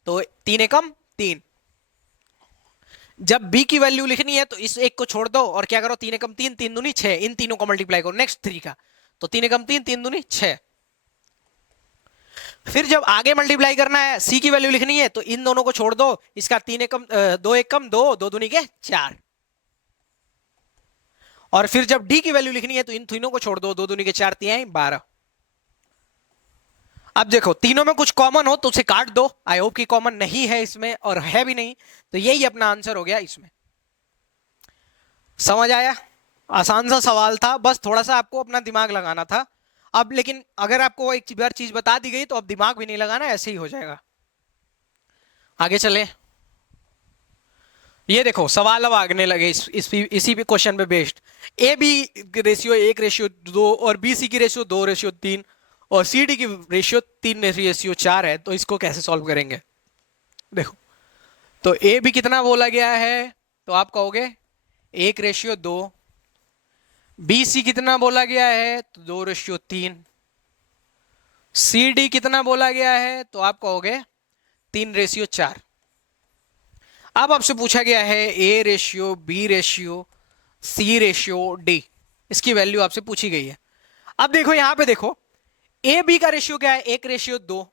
तो 3 एकम 3। जब बी की वैल्यू लिखनी है तो इस एक को छोड़ दो और क्या करो, 3 एकम 3 3 दूनी 6, इन तीनों को मल्टीप्लाई करो नेक्स्ट 3 का, तो 3 एकम 3 3 दूनी 6। फिर जब आगे मल्टीप्लाई करना है, सी की वैल्यू लिखनी है तो इन दोनों को छोड़ दो, इसका 3 एकम 2 एकम 2 2 दूनी के 4, और फिर जब डी की वैल्यू लिखनी है तो इन तीनों को छोड़ दो, 2 दूनी के 4 3 12। अब देखो तीनों में कुछ कॉमन हो तो उसे काट दो, आई होप कि कॉमन नहीं है इसमें और है भी नहीं, तो यही अपना आंसर हो गया इसमें। समझ आया? आसान सा सवाल था, बस थोड़ा सा आपको अपना दिमाग लगाना था। अब लेकिन अगर आपको एक बार चीज बता दी गई तो अब दिमाग भी नहीं लगाना, ऐसे ही हो जाएगा। आगे चले, ये देखो सवाल अब आगने लगे इसी भी क्वेश्चन पे बेस्ड। ए बी रेशियो 1:2 और बी सी की रेशियो 2:3 और सी डी की रेशियो 3:4 है, तो इसको कैसे सॉल्व करेंगे? देखो तो ए बी कितना बोला गया है, तो आप कहोगे 1:2, बी सी कितना बोला गया है तो 2:3, सी डी कितना बोला गया है तो आप कहोगे 3:4। अब आपसे पूछा गया है A ratio, B ratio, C ratio, D, इसकी वैल्यू आपसे पूछी गई है। अब देखो यहां पे देखो, ए बी का रेशियो क्या है 1:2,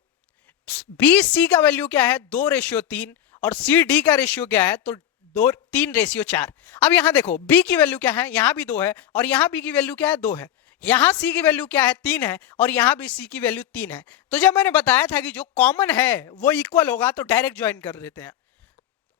बी सी का वैल्यू क्या है 2:3, और सी डी का रेशियो क्या है तो 3:4। अब यहां देखो बी की वैल्यू क्या है, यहां भी 2 है, और यहां बी की वैल्यू क्या है 2 है, यहां सी की वैल्यू क्या है 3 है, और यहां भी सी की वैल्यू 3 है। तो जब मैंने बताया था कि जो कॉमन है वो इक्वल होगा तो डायरेक्ट ज्वाइन कर देते हैं।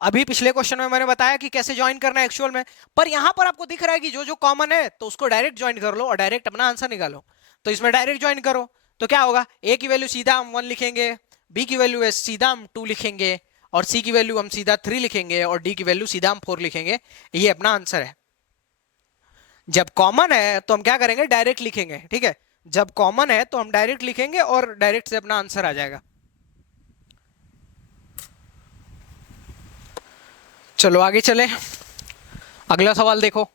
अभी पिछले क्वेश्चन में मैंने बताया कि कैसे ज्वाइन करना है एक्चुअल में, पर यहां पर आपको दिख रहा है कि जो जो कॉमन है तो उसको डायरेक्ट ज्वाइन कर लो और डायरेक्ट अपना आंसर निकालो। तो इसमें डायरेक्ट ज्वाइन करो तो क्या होगा, ए की वैल्यू सीधा हम 1 लिखेंगे, बी की वैल्यू है सीधा हम 2 लिखेंगे, और सी की वैल्यू हम सीधा 3 लिखेंगे, और डी की वैल्यू सीधा हम 4 लिखेंगे। ये अपना आंसर है। जब कॉमन है तो हम क्या करेंगे, डायरेक्ट लिखेंगे, ठीक है। जब कॉमन है तो हम डायरेक्ट लिखेंगे और डायरेक्ट से अपना आंसर आ जाएगा। चलो आगे चले, अगला सवाल देखो।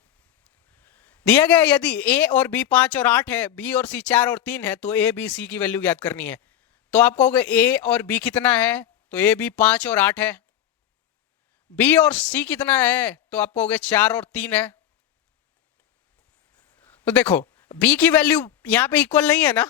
दिया गया यदि ए और बी 5 और 8 है, बी और सी 4 और 3 है, तो ए बी सी की वैल्यू याद करनी है। तो आप कहोगे ए और बी कितना है, तो ए बी 5 और 8 है। बी और सी कितना है, तो आप कहोगे 4 और 3 है। तो देखो बी की वैल्यू यहां पे इक्वल नहीं है ना,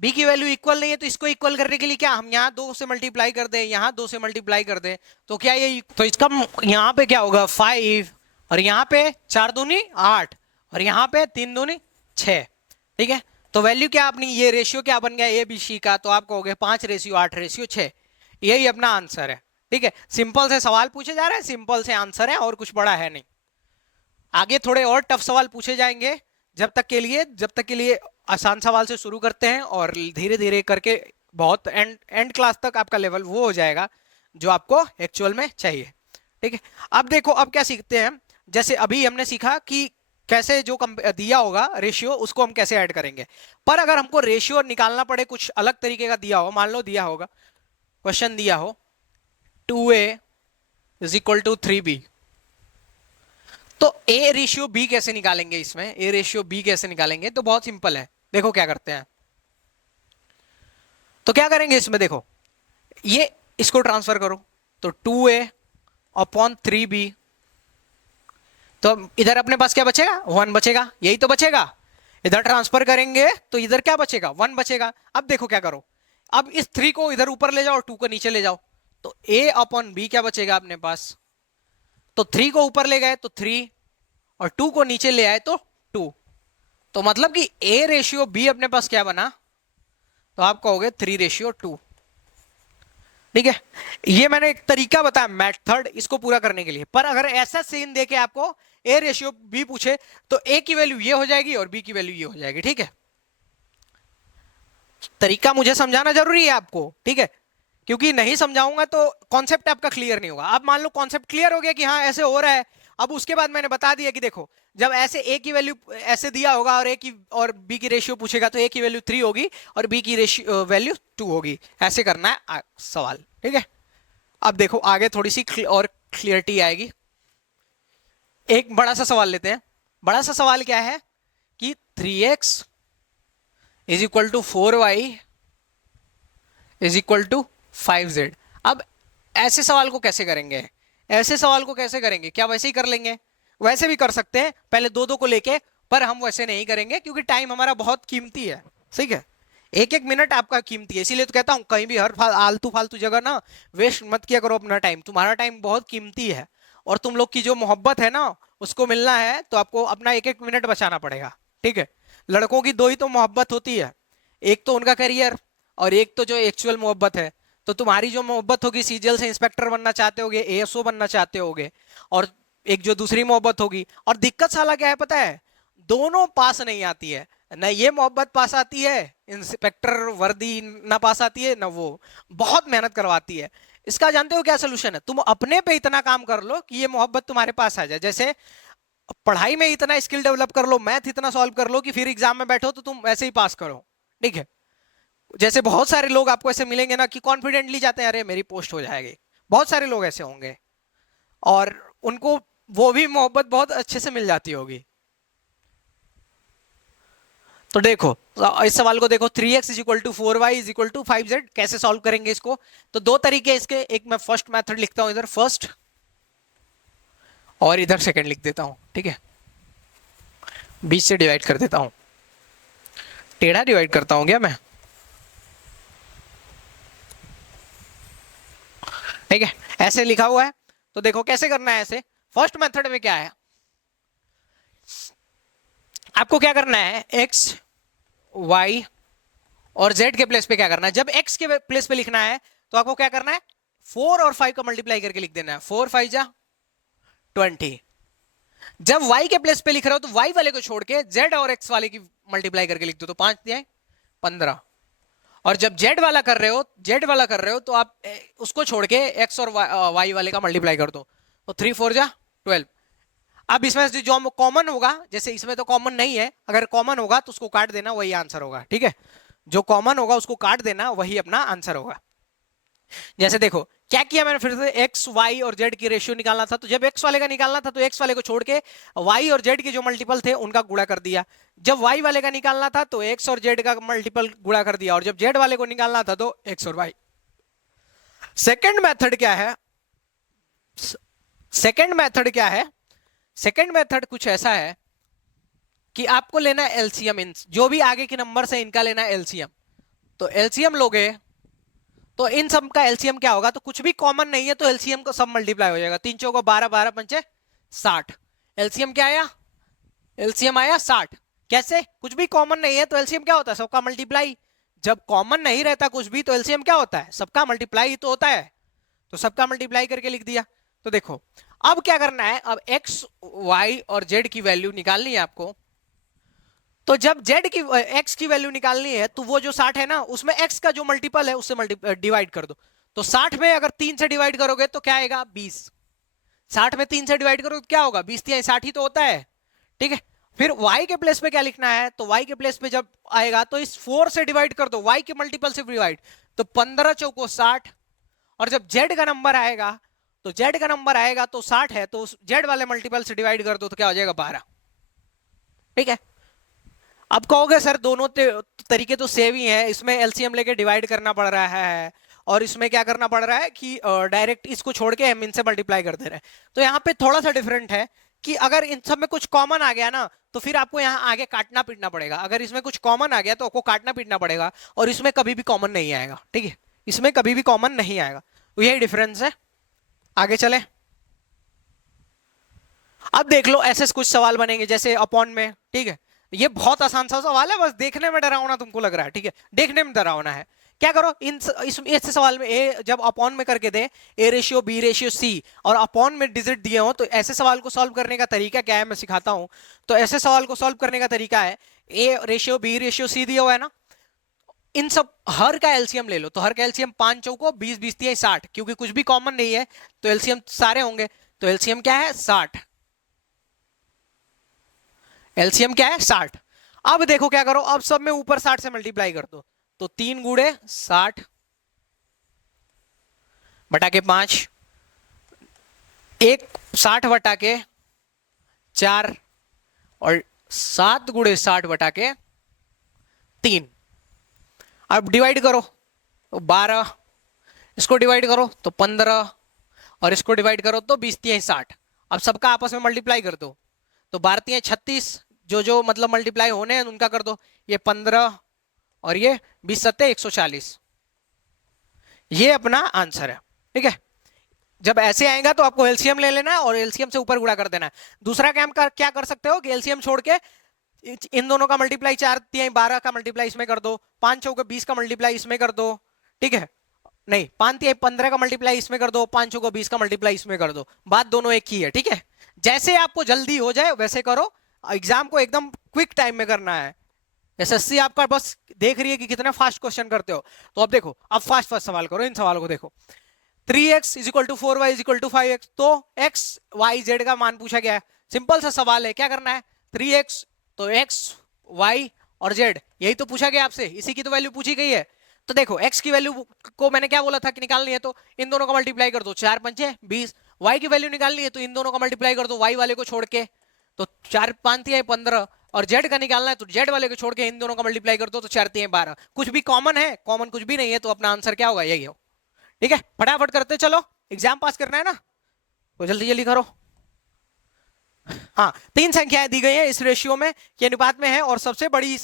बी की वैल्यू इक्वल नहीं है, तो इसको इक्वल करने के लिए क्या हम यहाँ 2 से मल्टीप्लाई कर दें, यहाँ 2 से मल्टीप्लाई कर दें, तो क्या ये, तो इसका यहाँ पे क्या होगा 5, और यहाँ पे 4 दूनी 8, और यहाँ पे 3 दूनी 6, ठीक है। तो वैल्यू क्या अपनी, ये रेशियो क्या बन गया ए बी सी का, तो आप कहोगे 5:8:6, यही अपना आंसर है, ठीक है। सिंपल से सवाल पूछे जा रहे हैं, सिंपल से आंसर है, और कुछ बड़ा है नहीं। आगे थोड़े और टफ सवाल पूछे जाएंगे, जब तक के लिए आसान सवाल से शुरू करते हैं और धीरे धीरे करके बहुत एंड क्लास तक आपका लेवल वो हो जाएगा जो आपको एक्चुअल में चाहिए, ठीक है। अब देखो अब क्या सीखते हैं, जैसे अभी हमने सीखा कि कैसे जो दिया होगा रेशियो उसको हम कैसे ऐड करेंगे, पर अगर हमको रेशियो निकालना पड़े कुछ अलग तरीके का दिया हो, मान लो दिया होगा क्वेश्चन दिया हो 2a = 3b, तो ए रेशियो बी कैसे निकालेंगे, इसमें ए रेशियो बी कैसे निकालेंगे, तो बहुत सिंपल है। देखो क्या करते हैं, तो क्या करेंगे इसमें, देखो ये इसको ट्रांसफर करो, तो 2a/3b, तो इधर अपने पास क्या बचेगा 1 बचेगा, यही तो बचेगा। इधर ट्रांसफर करेंगे तो इधर क्या बचेगा 1 बचेगा। अब देखो क्या करो, अब इस 3 को इधर ऊपर ले जाओ और 2 को नीचे ले जाओ, तो a/b क्या बचेगा अपने पास तो 3 को ऊपर ले गए तो 3 और 2 को नीचे ले आए तो 2। तो मतलब कि A रेशियो B अपने पास क्या बना, तो आप कहोगे 3:2। ठीक है, ये मैंने एक तरीका बताया मेथड इसको पूरा करने के लिए। पर अगर ऐसा सीन देके आपको A रेशियो B पूछे तो A की वैल्यू ये हो जाएगी और B की वैल्यू ये हो जाएगी। ठीक है, तरीका मुझे समझाना जरूरी है आपको, ठीक है, क्योंकि नहीं समझाऊंगा तो कॉन्सेप्ट आपका क्लियर नहीं होगा। अब मान लो कॉन्सेप्ट क्लियर हो गया कि हाँ ऐसे हो रहा है, अब उसके बाद मैंने बता दिया कि देखो जब ऐसे ए की वैल्यू ऐसे दिया होगा और ए की और बी की रेशियो पूछेगा तो ए की वैल्यू 3 होगी और बी की रेशियो वैल्यू 2 होगी। ऐसे करना है सवाल। ठीक है, अब देखो आगे थोड़ी सी और क्लियरिटी आएगी। एक बड़ा सा सवाल लेते हैं। बड़ा सा सवाल क्या है कि 3x is equal to 4y is equal to 5z। अब ऐसे सवाल को कैसे करेंगे, ऐसे सवाल को कैसे करेंगे, क्या वैसे ही कर लेंगे? वैसे भी कर सकते हैं, पहले दो दो को लेके, पर हम वैसे नहीं करेंगे क्योंकि टाइम हमारा बहुत कीमती है। ठीक है, एक एक मिनट आपका कीमती है, इसीलिए तो कहता हूं कहीं भी हर आलतू फालतू जगह ना वेस्ट मत किया करो अपना टाइम। तुम्हारा टाइम बहुत कीमती है और तुम लोग की जो मोहब्बत है ना उसको मिलना है तो आपको अपना एक एक मिनट बचाना पड़ेगा। ठीक है, लड़कों की दो ही तो मोहब्बत होती है, एक तो उनका करियर और एक तो जो एक्चुअल मोहब्बत है। तो तुम्हारी जो मोहब्बत होगी सीजीएल से इंस्पेक्टर बनना चाहते होगे, एएसओ बनना चाहते होगे, और एक जो दूसरी मोहब्बत होगी। और दिक्कत साला क्या है पता है, दोनों पास नहीं आती है, ना ये मोहब्बत पास आती है, इंस्पेक्टर वर्दी ना पास आती है, ना वो बहुत मेहनत करवाती है। इसका जानते हो क्या सोल्यूशन है? तुम अपने पे इतना काम कर लो कि ये मोहब्बत तुम्हारे पास आ जाए। जैसे पढ़ाई में इतना स्किल डेवलप कर लो, मैथ इतना सॉल्व कर लो कि फिर एग्जाम में बैठो तो तुम ऐसे ही पास करो। ठीक है, जैसे बहुत सारे लोग आपको ऐसे मिलेंगे ना कि कॉन्फिडेंटली जाते हैं, अरे मेरी पोस्ट हो जाएगी। बहुत सारे लोग ऐसे होंगे और उनको वो भी मोहब्बत बहुत अच्छे से मिल जाती होगी। तो देखो इस सवाल को देखो, 3x is equal to 4y is equal to 5z, कैसे सॉल्व करेंगे इसको? तो दो तरीके इसके, एक मैं फर्स्ट मेथड लिखता हूं इधर फर्स्ट और इधर सेकंड लिख देता हूं। ठीक है, बीच से डिवाइड कर देता हूं, टेढ़ा डिवाइड करता हूं क्या मैं? ठीक है, ऐसे लिखा हुआ है। तो देखो कैसे करना है ऐसे। फर्स्ट मेथड में क्या है, आपको क्या करना है, x y और z के प्लेस पे क्या करना है। जब x के प्लेस पे लिखना है तो आपको क्या करना है, 4 और 5 का मल्टीप्लाई करके लिख देना है, 4 5 जा 20। जब y के प्लेस पे लिख रहे हो तो y वाले को छोड़ के z और x वाले की मल्टीप्लाई करके लिख दो, तो 5 दिया 15। और जब z वाला कर रहे हो तो आप उसको छोड़ के x और y वाले का मल्टीप्लाई कर दो, तो 3 4 जा 12। अब इसमें से जो कॉमन होगा, जैसे इसमें तो कॉमन नहीं है, अगर कॉमन होगा तो उसको काट देना, वही आंसर होगा। ठीक है, जो कॉमन होगा उसको काट देना, वही अपना आंसर होगा। जैसे देखो क्या किया मैंने, फिर से एक्स वाई और जेड की रेशियो निकालना था, तो जब एक्स वाले का निकालना था तो एक्स वाले को छोड़ के वाई और जेड के जो मल्टीपल थे उनका गुणा कर दिया। जब वाई वाले का निकालना था तो एक्स और जेड का मल्टीपल गुणा कर दिया, और जब जेड वाले को निकालना था तो एक्स और वाई। सेकेंड मेथड क्या है, सेकेंड मेथड क्या है, सेकेंड मेथड कुछ ऐसा है कि आपको लेना है एलसीएम, इन जो भी आगे के नंबर से इनका लेना है एलसीएम। तो एलसीएम लोगे तो इन सब का एलसीएम क्या होगा, तो कुछ भी कॉमन नहीं है तो एलसीएम को सब मल्टीप्लाई हो जाएगा। 3 चौको 12, 12 पंचे 60। एलसीएम क्या आया, एलसीएम आया 60। कैसे, कुछ भी कॉमन नहीं है तो एलसीएम क्या होता है, सबका मल्टीप्लाई। जब कॉमन नहीं रहता कुछ भी तो एलसीएम क्या होता है, सबका मल्टीप्लाई ही तो होता है। तो सबका मल्टीप्लाई करके लिख दिया। तो देखो अब क्या करना है, अब एक्स वाई और जेड की वैल्यू निकालनी है आपको। तो जब z की x की वैल्यू निकालनी है तो वो जो 60 है ना उसमें x का जो मल्टीपल है उससे डिवाइड कर दो। तो 60 में अगर 3 से डिवाइड करोगे तो क्या आएगा, 20। 60 में 3 से डिवाइड करोगे तो क्या होगा, 20 या 60 ही तो होता है। ठीक है, फिर y के प्लेस पे क्या लिखना है, तो y के प्लेस पे जब आएगा तो इस 4 से डिवाइड कर दो, y के मल्टीपल से डिवाइड, तो 15 चौको 60। और जब z का नंबर आएगा तो z का नंबर आएगा तो 60 है तो z वाले मल्टीपल से डिवाइड कर दो तो क्या हो जाएगा, 12। ठीक है, अब कहोगे सर दोनों तरीके तो सेम ही है, इसमें एलसीएम लेके डिवाइड करना पड़ रहा है और इसमें क्या करना पड़ रहा है कि डायरेक्ट इसको छोड़ के हम इनसे मल्टीप्लाई कर दे रहे हैं। तो यहाँ पे थोड़ा सा डिफरेंट है कि अगर इन सब में कुछ कॉमन आ गया ना तो फिर आपको यहाँ आगे काटना पीटना पड़ेगा। अगर इसमें कुछ कॉमन आ गया तो आपको काटना पीटना पड़ेगा, और इसमें कभी भी कॉमन नहीं आएगा। ठीक है, इसमें कभी भी कॉमन नहीं आएगा, तो यही डिफरेंस है। आगे चले, अब देख लो ऐसे कुछ सवाल बनेंगे जैसे अपॉन में, ठीक है। ये बहुत आसान सा सवाल है, बस देखने में डरावना तुमको लग रहा है, ठीक है, देखने में डरावना है। क्या करो, ऐसे सवाल में ए जब अपॉन में करके दे, A ratio B ratio C, और अपॉन में डिजिट दिए हो, तो ऐसे सवाल को सॉल्व करने का तरीका क्या है मैं सिखाता हूं। तो ऐसे सवाल को सॉल्व करने का तरीका है, A ratio B ratio C दिया हुआ है ना, इन सब हर का एलसीएम ले लो। तो हर का एलसीएम 5 चौको 20, 20 तिया 60, क्योंकि कुछ भी कॉमन नहीं है तो एलसीएम सारे होंगे। तो एलसीएम क्या है 60, एलसीएम क्या है 60। अब देखो क्या करो, अब सब में ऊपर 60 से मल्टीप्लाई कर दो, तो 3 गुणे 60 बटा के 5, एक 60 बटा के 4, और 7 गुणे 60 बटा के 3। अब डिवाइड करो तो 12, इसको डिवाइड करो तो 15, और इसको डिवाइड करो तो 20 तिया 60। अब सबका आपस में मल्टीप्लाई कर दो, तो 12 तिया 36, जो जो मतलब मल्टीप्लाई होने हैं उनका कर दो, ये 15 और ये 20 सत्ते 140। ये अपना आंसर है, ठीक है। जब ऐसे आएगा तो आपको एलसीएम ले लेना है और एलसीएम से ऊपर गुणा कर देना है। दूसरा काम क्या कर सकते हो कि एलसीएम छोड़ के इन दोनों का मल्टीप्लाई 4 तिहाई 12 का मल्टीप्लाई इसमें कर दो, 5 चौके 20 का मल्टीप्लाई इसमें कर दो, ठीक है। नहीं, 5 तिहाई 15 का मल्टीप्लाई इसमें कर दो, 5 चौके 20 का मल्टीप्लाई इसमें कर दो। बात दोनों एक ही है, ठीक है। जैसे आपको जल्दी हो जाए वैसे करो, एग्जाम को एकदम क्विक टाइम में करना है। एसएससी आपका बस देख रही है कि कितने फास्ट क्वेश्चन करते हो। तो अब देखो, अब फास्ट फास्ट सवाल करो, इन सवालों को देखो। 3x is equal to 4y is equal to 5x, तो x y z का मान पूछा गया है। सिंपल सा सवाल है, क्या करना है, 3x तो x y और z, यही तो पूछा गया आपसे, इसी की तो वैल्यू पूछी गई है। तो देखो x की वैल्यू को मैंने क्या बोला था कि निकालनी है, तो इन दोनों का मल्टीप्लाई कर दो, 4 पंचे 20। y की वैल्यू निकालनी है तो इन दोनों का मल्टीप्लाई कर दो, y वाले को छोड़ के, तो 4 5 तिहाई 15, और z का निकालना है तो z वाले को छोड़ के इन दोनों का मल्टीप्लाई कर दो, तो 4 तिहाई 12। कुछ भी कॉमन है, कॉमन कुछ भी नहीं है, तो अपना आंसर क्या होगा, यही हो, ठीक है। फटाफट करते चलो, एग्जाम पास करना है ना, तो जल्दी जल्दी करो। हाँ, 3 संख्याएं दी गई है इस रेशियो में, के अनुपात में है, और सबसे बड़ी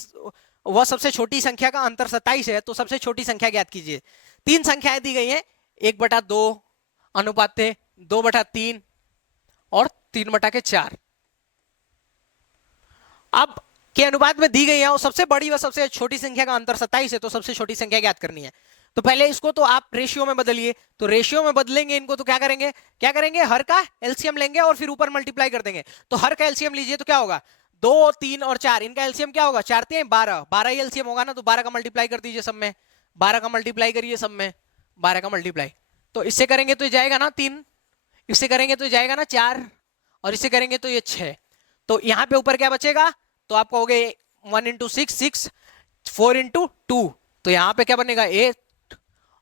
वह सबसे छोटी संख्या का अंतर 27 है, तो सबसे छोटी संख्या ज्ञात कीजिए। 3 संख्याएं दी गई हैं, 1/2 अनुपात 2/3 और 3/4। अब के अनुपात में दी गई है, और सबसे बड़ी व सबसे छोटी संख्या का अंतर 27 है, तो सबसे छोटी संख्या ज्ञात करनी है। तो पहले इसको तो आप रेशियो में बदलिए, तो रेशियो में बदलेंगे इनको, तो क्या करेंगे, हर का एलसीएम लेंगे और फिर ऊपर मल्टीप्लाई कर देंगे। तो हर का एलसीएम लीजिए तो क्या होगा, 2 3 और 4, इनका एलसीएम क्या होगा, 4 3 12, 12 ही एलसीएम होगा ना, तो 12 का मल्टीप्लाई कर दीजिए सब में, 12 का मल्टीप्लाई करिए सब में, 12 का मल्टीप्लाई। तो इससे करेंगे तो जाएगा ना 3, इससे करेंगे तो जाएगा ना 4, और इससे करेंगे तो ये 6। तो यहाँ पे ऊपर क्या बचेगा, तो आप कहोगे 1 इंटू 6 6, 4 इंटू 2, तो यहाँ पे क्या बनेगा 8,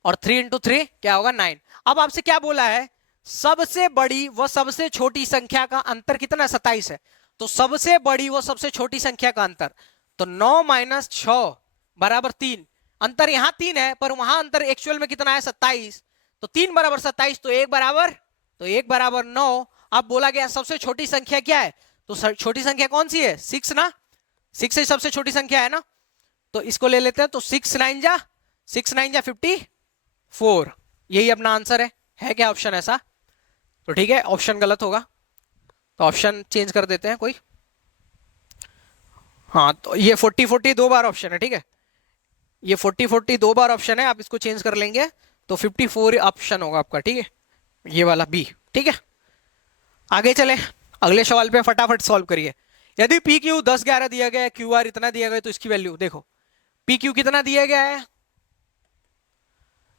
और 3 इंटू 3 क्या होगा 9। अब आपसे क्या बोला है, सबसे बड़ी व सबसे छोटी संख्या का अंतर कितना 27 है, तो सबसे बड़ी व सबसे छोटी संख्या का अंतर, तो 9 - 6 बराबर 3। अंतर यहाँ 3 है, पर वहां अंतर एक्चुअल में कितना है 27, तो 3 बराबर 27, तो 1 बराबर 9। अब बोला गया सबसे छोटी संख्या क्या है, तो छोटी संख्या कौन सी है, 6 ना, 6 ही सबसे छोटी संख्या है ना, तो इसको ले लेते हैं, तो 6 9 जा 54, यही अपना आंसर है क्या ऑप्शन ऐसा, तो ठीक है, ऑप्शन गलत होगा, तो ऑप्शन चेंज कर देते हैं कोई। हाँ, तो ये 40 40 2 बार ऑप्शन है, ठीक है, ये 40 40 2 बार ऑप्शन है, आप इसको चेंज कर लेंगे तो 54 ऑप्शन होगा आपका, ठीक है, ये वाला बी, ठीक है। आगे चले, अगले सवाल पे फटाफट सॉल्व करिए। यदि पी क्यू 10 11 दिया गया है, क्यू आर इतना दिया गया है, तो इसकी वैल्यू देखो, पी क्यू कितना दिया गया है,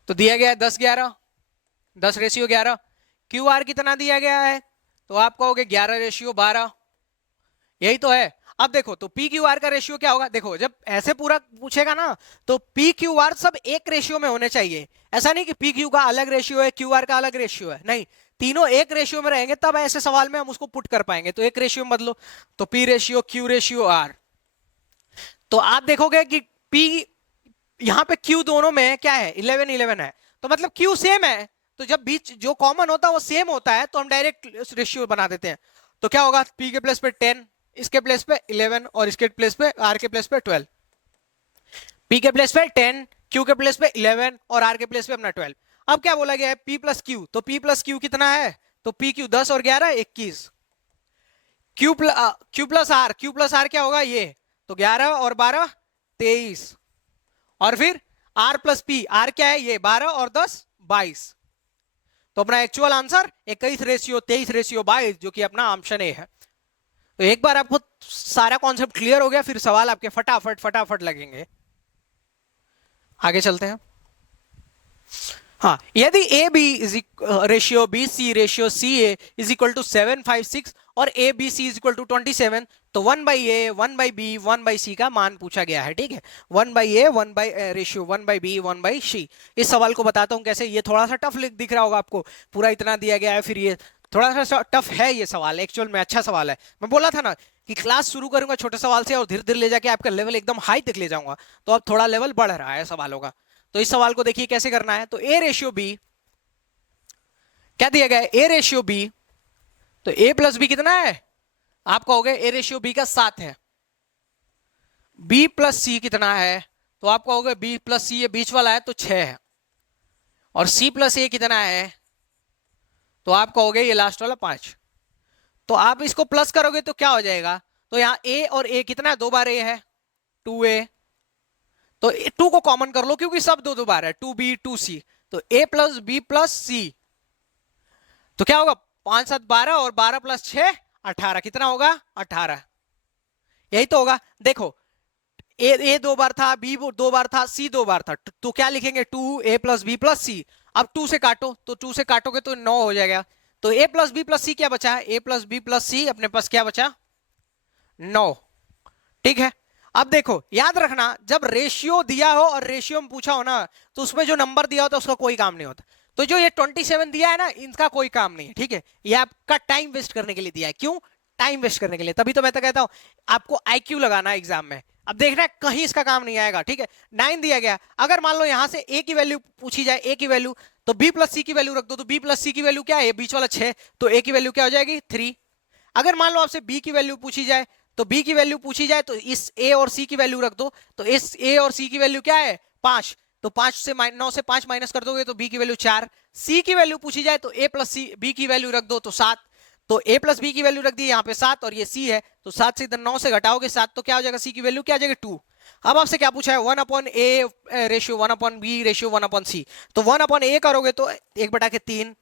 तो दिया गया है 10 11, 10 रेशियो 11। क्यू आर कितना दिया गया है, तो आप कहोगे 11 रेशियो 12, यही तो है। अब देखो, तो पी क्यू आर का रेशियो क्या होगा, देखो जब ऐसे पूरा पूछेगा ना, तो पी क्यू आर सब एक रेशियो में होने चाहिए। ऐसा नहीं कि पी क्यू का अलग रेशियो है, क्यू आर का अलग रेशियो है, नहीं, तीनों एक रेशियो में रहेंगे, तब ऐसे सवाल में हम उसको पुट कर पाएंगे। तो एक रेशियो में बदलो, तो P ratio Q ratio R, तो आप देखोगे कि पी यहां पे क्यू दोनों में क्या है 11 11 है, तो मतलब क्यू सेम है, तो जब बीच जो कॉमन होता है वो सेम होता है, तो हम डायरेक्ट रेशियो बना देते हैं। तो क्या होगा, पी के प्लेस पे 10, इसके प्लेस पे 11, और इसके प्लेस पे आर के प्लेस पे 12। पी के प्लेस पे 10, क्यू के प्लेस पे 11, और आर के प्लेस पे अपना 12। अब क्या बोला गया है, पी प्लस क्यू, तो पी प्लस क्यू कितना है, तो पी क्यू 10 और 11 21, क्यू प्लस आर क्या होगा ये, तो 11 और 12 23, और फिर आर प्लस पी, आर क्या है ये 12 और 10 22। तो अपना एक्चुअल आंसर 21:23:22 जो कि अपना ऑप्शन ए है। तो एक बार आपको सारा कॉन्सेप्ट क्लियर हो गया, फिर सवाल आपके फटाफट फटाफट लगेंगे। आगे चलते हैं। हाँ, यदि A B ratio B C ratio C A is equal to 7:5:6 और A B C is equal to 27, तो 1/a 1/b 1/c का मान पूछा गया है। ठीक है, 1/a 1 रेशियो 1/b 1/c। इस सवाल को बताता हूं कैसे। ये थोड़ा सा टफ दिख रहा होगा आपको, पूरा इतना दिया गया है, फिर ये थोड़ा सा टफ है ये सवाल। एक्चुअल में अच्छा सवाल है। मैं बोला था ना कि क्लास शुरू करूंगा छोटे सवाल से और धीरे धीरे ले जाके आपका लेवल एकदम हाई तक ले जाऊंगा। तो अब थोड़ा लेवल बढ़ रहा है सवालों का। तो इस सवाल को देखिए कैसे करना है। तो ए रेशियो बी क्या दिया गया है, ए रेशियो बी, तो ए प्लस बी कितना है, आप कहोगे ए रेशियो बी का 7 है। बी प्लस सी कितना है, तो आप कहोगे बी प्लस सी, ये बीच वाला है तो 6 है। और सी प्लस ए कितना है, तो आप कहोगे ये लास्ट वाला 5। तो आप इसको प्लस करोगे तो क्या हो जाएगा, तो यहां ए और ए कितना है, 2 बार ए है 2a, तो 2 को कॉमन कर लो क्योंकि सब 2 बार है 2b 2c। तो a प्लस बी प्लस सी, तो क्या होगा 5 7 12 और 12 प्लस 6 18, कितना होगा 18। यही तो होगा। देखो ए 2 बार था, बी 2 बार था, सी 2 बार था, तो क्या लिखेंगे 2a प्लस बी प्लस सी। अब 2 से काटो, तो 2 से काटोगे तो 9 हो जाएगा। तो a प्लस बी प्लस सी क्या बचा है, a प्लस बी प्लस सी अपने पास क्या बचा 9। ठीक है, अब देखो याद रखना जब रेशियो दिया हो और रेशियो में पूछा हो ना, तो उसमें जो नंबर दिया होता है उसका कोई काम नहीं होता। तो जो ये 27 दिया है ना, इनका कोई काम नहीं है। ठीक है, ये आपका टाइम वेस्ट करने के लिए दिया है। क्यों टाइम वेस्ट करने के लिए, तभी तो मैं तो कहता हूं आपको आईक्यू लगाना है एग्जाम में। अब देखना है कहीं इसका काम नहीं आएगा। ठीक है, 9 दिया गया, अगर मान लो यहां से ए की वैल्यू पूछी जाए, ए की वैल्यू, तो बी प्लस सी की वैल्यू रख दो, तो बी प्लस सी की वैल्यू क्या है, बीच वाला 6, तो ए की वैल्यू क्या हो जाएगी 3। अगर मान लो आपसे बी की वैल्यू पूछी जाए, तो बी की वैल्यू पूछी जाए तो इस ए और सी की वैल्यू रख दो, तो इस ए और सी की वैल्यू क्या है 5, तो 5 से 9 से 5 माइनस कर दोगे तो बी की वैल्यू 4। सी की वैल्यू पूछी जाए तो ए प्लस सी बी की वैल्यू रख दो तो 7, तो ए प्लस बी की वैल्यू रख दी यहाँ पे 7 और ये सी है, तो 7 से इधर 9 से घटाओगे 7, तो क्या हो जाएगा सी की वैल्यू क्या आ जाएगा 2। अब आपसे क्या पूछा है 1/a ratio 1/b ratio 1/c, तो 1/a करोगे तो 1/3,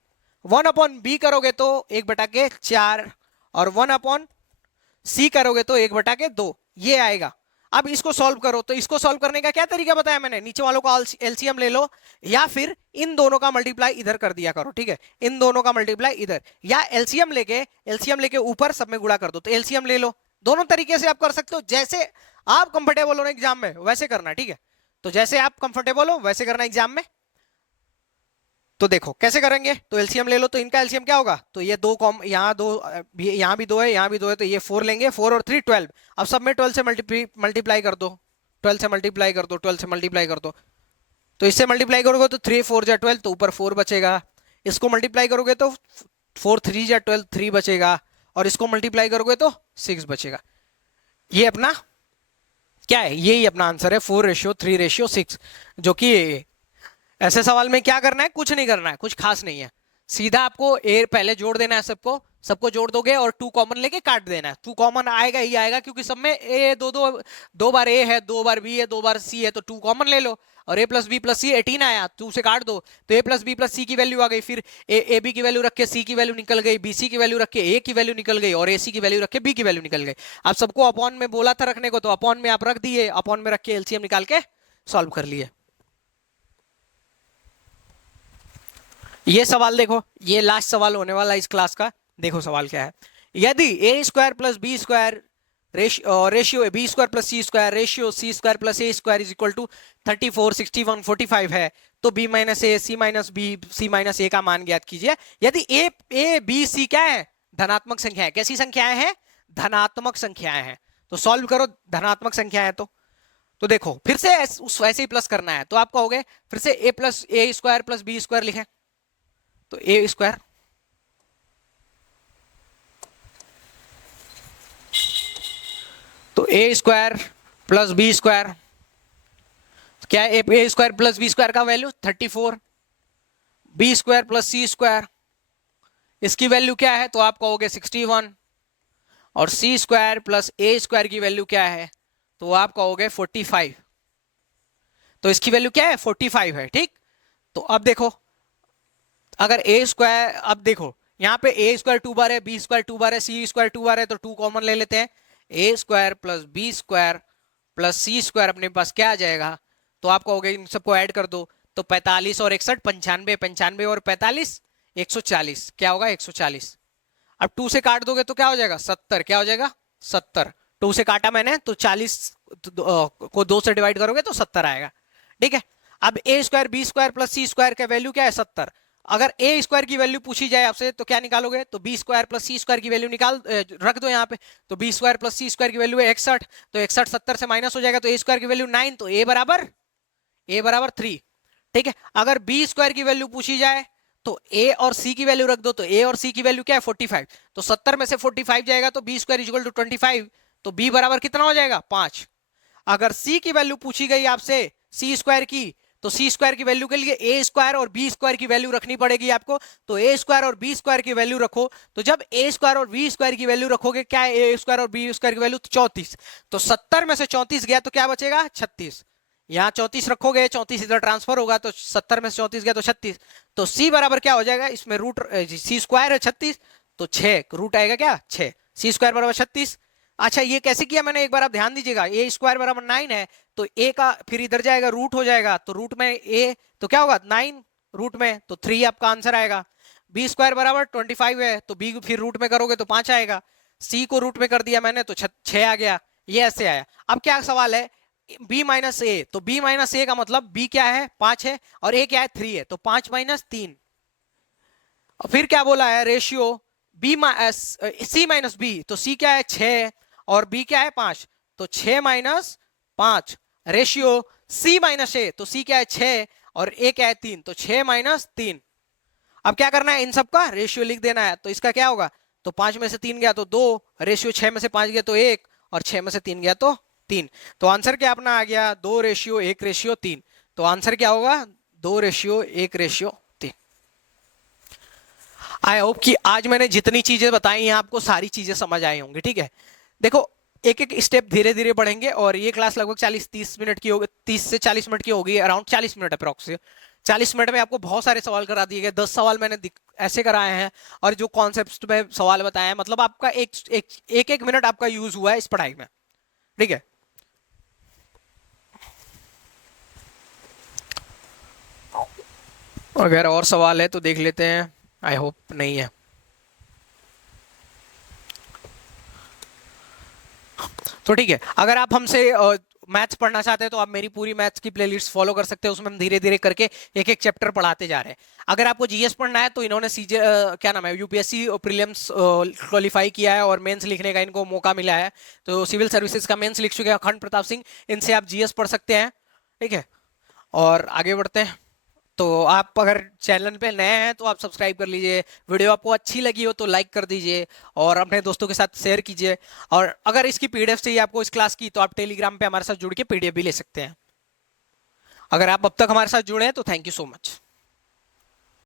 1/b करोगे तो 1/4, और 1/c करोगे तो 1/2 ये आएगा। अब इसको सॉल्व करो, तो इसको सॉल्व करने का क्या तरीका बताया मैंने, नीचे वालों का एलसीएम ले लो या फिर इन दोनों का मल्टीप्लाई इधर कर दिया करो। ठीक है, इन दोनों का मल्टीप्लाई इधर, या एलसीएम लेके ऊपर सब में गुणा कर दो, तो एलसीएम ले लो। दोनों तरीके से आप कर सकते हो, जैसे आप कंफर्टेबल हो एग्जाम में वैसे करना। ठीक है, तो जैसे आप कंफर्टेबल हो वैसे करना एग्जाम में। तो देखो कैसे करेंगे, तो एलसीएम ले लो, तो इनका एलसीएम क्या होगा, तो ये 2 कॉम यहाँ 2, यहाँ भी 2 है, यहाँ भी 2 है, तो ये 4 लेंगे, 4 और 3 12। अब सब में 12 से मल्टीप्लाई कर दो, 12 से मल्टीप्लाई कर दो, 12 से मल्टीप्लाई कर दो, तो इससे मल्टीप्लाई करोगे तो 3 4 जा 12, तो ऊपर 4 बचेगा। इसको मल्टीप्लाई करोगे तो 4 3 जा 12 3 बचेगा, और इसको मल्टीप्लाई करोगे तो 6 बचेगा। ये अपना क्या है, यही अपना आंसर है 4:3:6, जो कि ऐसे सवाल में क्या करना है, कुछ नहीं करना है, कुछ खास नहीं है। सीधा आपको ए पहले जोड़ देना है, सबको सबको जोड़ दोगे और 2 कॉमन लेके काट देना है। 2 कॉमन आएगा ही आएगा, क्योंकि सब में ए 2 बार ए है, 2 बार बी है, 2 बार सी है, तो 2 कॉमन ले लो। और ए प्लस बी प्लस सी 18 आया, 2 से काट दो, तो ए प्लस बी प्लस सी की वैल्यू आ गई। फिर ए बी की वैल्यू रख के सी की वैल्यू निकल गई, बी सी की वैल्यू रख के ए की वैल्यू निकल गई, और ए सी की वैल्यू रख के बी की वैल्यू निकल गई। आप सबको अपॉन में बोला था रखने को, तो अपॉन में आप रख दिए, अपॉन में रख के एलसीएम निकाल के सॉल्व कर लिए। ये सवाल देखो, ये लास्ट सवाल होने वाला इस क्लास का। देखो सवाल क्या है, यदि A square plus B square ratio B square plus C square ratio C square plus A square is equal to 34 61 45 है, तो B minus A C minus B C minus A का मान ज्ञात कीजिए। यदि ए बी सी क्या है, धनात्मक संख्या है। कैसी संख्याएं हैं, धनात्मक संख्याएं हैं। तो सॉल्व करो, धनात्मक संख्या है तो देखो फिर से उस वैसे ही प्लस करना है, तो आप कहोगे फिर से ए plus A square plus B square लिखें, तो ए स्क्वायर तो ए स्क्वायर प्लस बी स्क्वायर क्या है, ए स्क्वायर प्लस बी स्क्वायर का value 34, B square plus C square इसकी वैल्यू क्या है, तो आप कहोगे 61, और सी स्क्वायर प्लस ए स्क्वायर की वैल्यू क्या है, तो आप कहोगे 45। तो इसकी वैल्यू क्या है, 45 है, ठीक। तो अब देखो, अगर ए स्क्वायर, अब देखो यहाँ पे ए स्क्वायर 2 बार है, बी स्क्वायर 2 बार है, सी स्क्वायर 2 बार है, तो 2 कॉमन ले लेते हैं। A square plus B square plus C square अपने पास क्या आ जाएगा, तो आप कहोगे इन सबको ऐड कर दो, तो 45 और 61 95, 95 और 45 140, क्या होगा 140। अब 2 से काट दोगे तो क्या हो जाएगा 70, क्या हो जाएगा 70। 2 से काटा मैंने तो 40 को 2 से डिवाइड करोगे तो 70 आएगा, ठीक है। अब ए square B square plus C square का वैल्यू क्या है 70। अगर ए स्क्वायर की वैल्यू पूछी जाए आपसे तो क्या निकालोगे, तो B square plus C square की वैल्यू निकाल रख दो यहाँ पे। तो B square plus C square की वैल्यू है 61, तो 61 70 से माइनस हो जाएगा, तो ए स्क्वायर की वैल्यू 9, तो ए बराबर 3, ठीक है। अगर बी स्क्वायर की वैल्यू पूछी जाए तो ए और सी की वैल्यू रख दो, तो ए और सी की वैल्यू क्या है 45, तो 70 में से 45 जाएगा तो बी स्क्वायर इक्वल टू 25, तो बी बराबर कितना हो जाएगा 5। अगर सी की वैल्यू पूछी गई आपसे सी स्क्वायर की, तो सी स्क्वायर की वैल्यू के लिए ए स्क्वायर और बी स्क्वायर की वैल्यू रखनी पड़ेगी आपको, तो ए स्क्वायर और बी स्क्वायर की वैल्यू रखो। तो जब ए स्क्वायर और बी स्क्वायर की वैल्यू रखोगे, क्या है ए स्क्वायर और बी स्क्वायर की वैल्यू 34, तो 70 में से 34 गया तो क्या बचेगा 36। यहाँ 34 रखोगे, 34 इधर ट्रांसफर होगा, तो 70 में से 34 गया तो 36। तो सी बराबर क्या हो जाएगा, इसमें रूट सी स्क्वायर है 36, तो 6 रूट आएगा क्या 6, सी स्क्वायर बराबर 36। अच्छा ये कैसे किया मैंने, एक बार आप ध्यान दीजिएगा, ए स्क्वायर बराबर 9 है, तो ए का फिर इधर जाएगा रूट हो जाएगा, तो रूट में ए तो क्या होगा 9 रूट में, तो 3 आपका आंसर आएगा। बी स्क्वायर बराबर 25 है, तो बी फिर रूट में करोगे तो 5 आएगा। सी को रूट में कर दिया मैंने तो 6 आ गया, ये ऐसे आया। अब क्या सवाल है, b माइनस ए, तो b माइनस ए का मतलब b क्या है 5 है और a क्या है 3 है, तो 5 माइनस 3। और फिर क्या बोला है रेशियो b सी माइनस बी, तो c क्या है 6 और b क्या है 5, तो 6 माइनस 5 रेशियो c माइनस ए, तो c क्या है 6 और a क्या है 3, तो 6 माइनस 3। अब क्या करना है, इन सबका रेशियो लिख देना है, तो इसका क्या होगा, तो 5 में से 3 गया तो 2, रेशियो 6 में से 5 गया तो 1 और 6 में से 3 गया तो 3। तो आंसर क्या अपना आ गया 2:1:3। तो आंसर क्या होगा 2:1:3। आई होप कि आज मैंने जितनी चीजें बताई हैं आपको सारी चीजें समझ आई होंगी, ठीक है। देखो एक एक स्टेप धीरे धीरे बढ़ेंगे, और ये क्लास लगभग 40-30 मिनट की होगी, 30 से 40 मिनट की होगी, अराउंड 40 मिनट अप्रॉक्स। 40 मिनट में आपको बहुत सारे सवाल करा दिए गए, 10 सवाल मैंने ऐसे कराए हैं, और जो कॉन्सेप्ट में सवाल बताए हैं, मतलब आपका एक मिनट आपका यूज हुआ है इस पढ़ाई में, ठीक है। अगर और सवाल है तो देख लेते हैं, आई होप नहीं है। तो ठीक है, अगर आप हमसे मैथ्स पढ़ना चाहते हैं तो आप मेरी पूरी मैथ्स की प्लेलिस्ट फॉलो कर सकते हैं, उसमें हम धीरे धीरे करके एक एक चैप्टर पढ़ाते जा रहे हैं। अगर आपको जीएस पढ़ना है तो इन्होंने सीजे क्या नाम है यूपीएससी प्रीलिम्स क्वालिफाई किया है और मेंस लिखने का इनको मौका मिला है, तो सिविल सर्विसेज का मेंस लिख चुके हैं अखंड प्रताप सिंह, इनसे आप जीएस पढ़ सकते हैं, ठीक है। और आगे बढ़ते हैं, तो आप अगर चैनल पे नए हैं तो आप सब्सक्राइब कर लीजिए, वीडियो आपको अच्छी लगी हो तो लाइक कर दीजिए और अपने दोस्तों के साथ शेयर कीजिए। और अगर इसकी पीडीएफ चाहिए आपको इस क्लास की, तो आप टेलीग्राम पे हमारे साथ जुड़ के पीडीएफ भी ले सकते हैं। अगर आप अब तक हमारे साथ जुड़े हैं तो थैंक यू सो मच।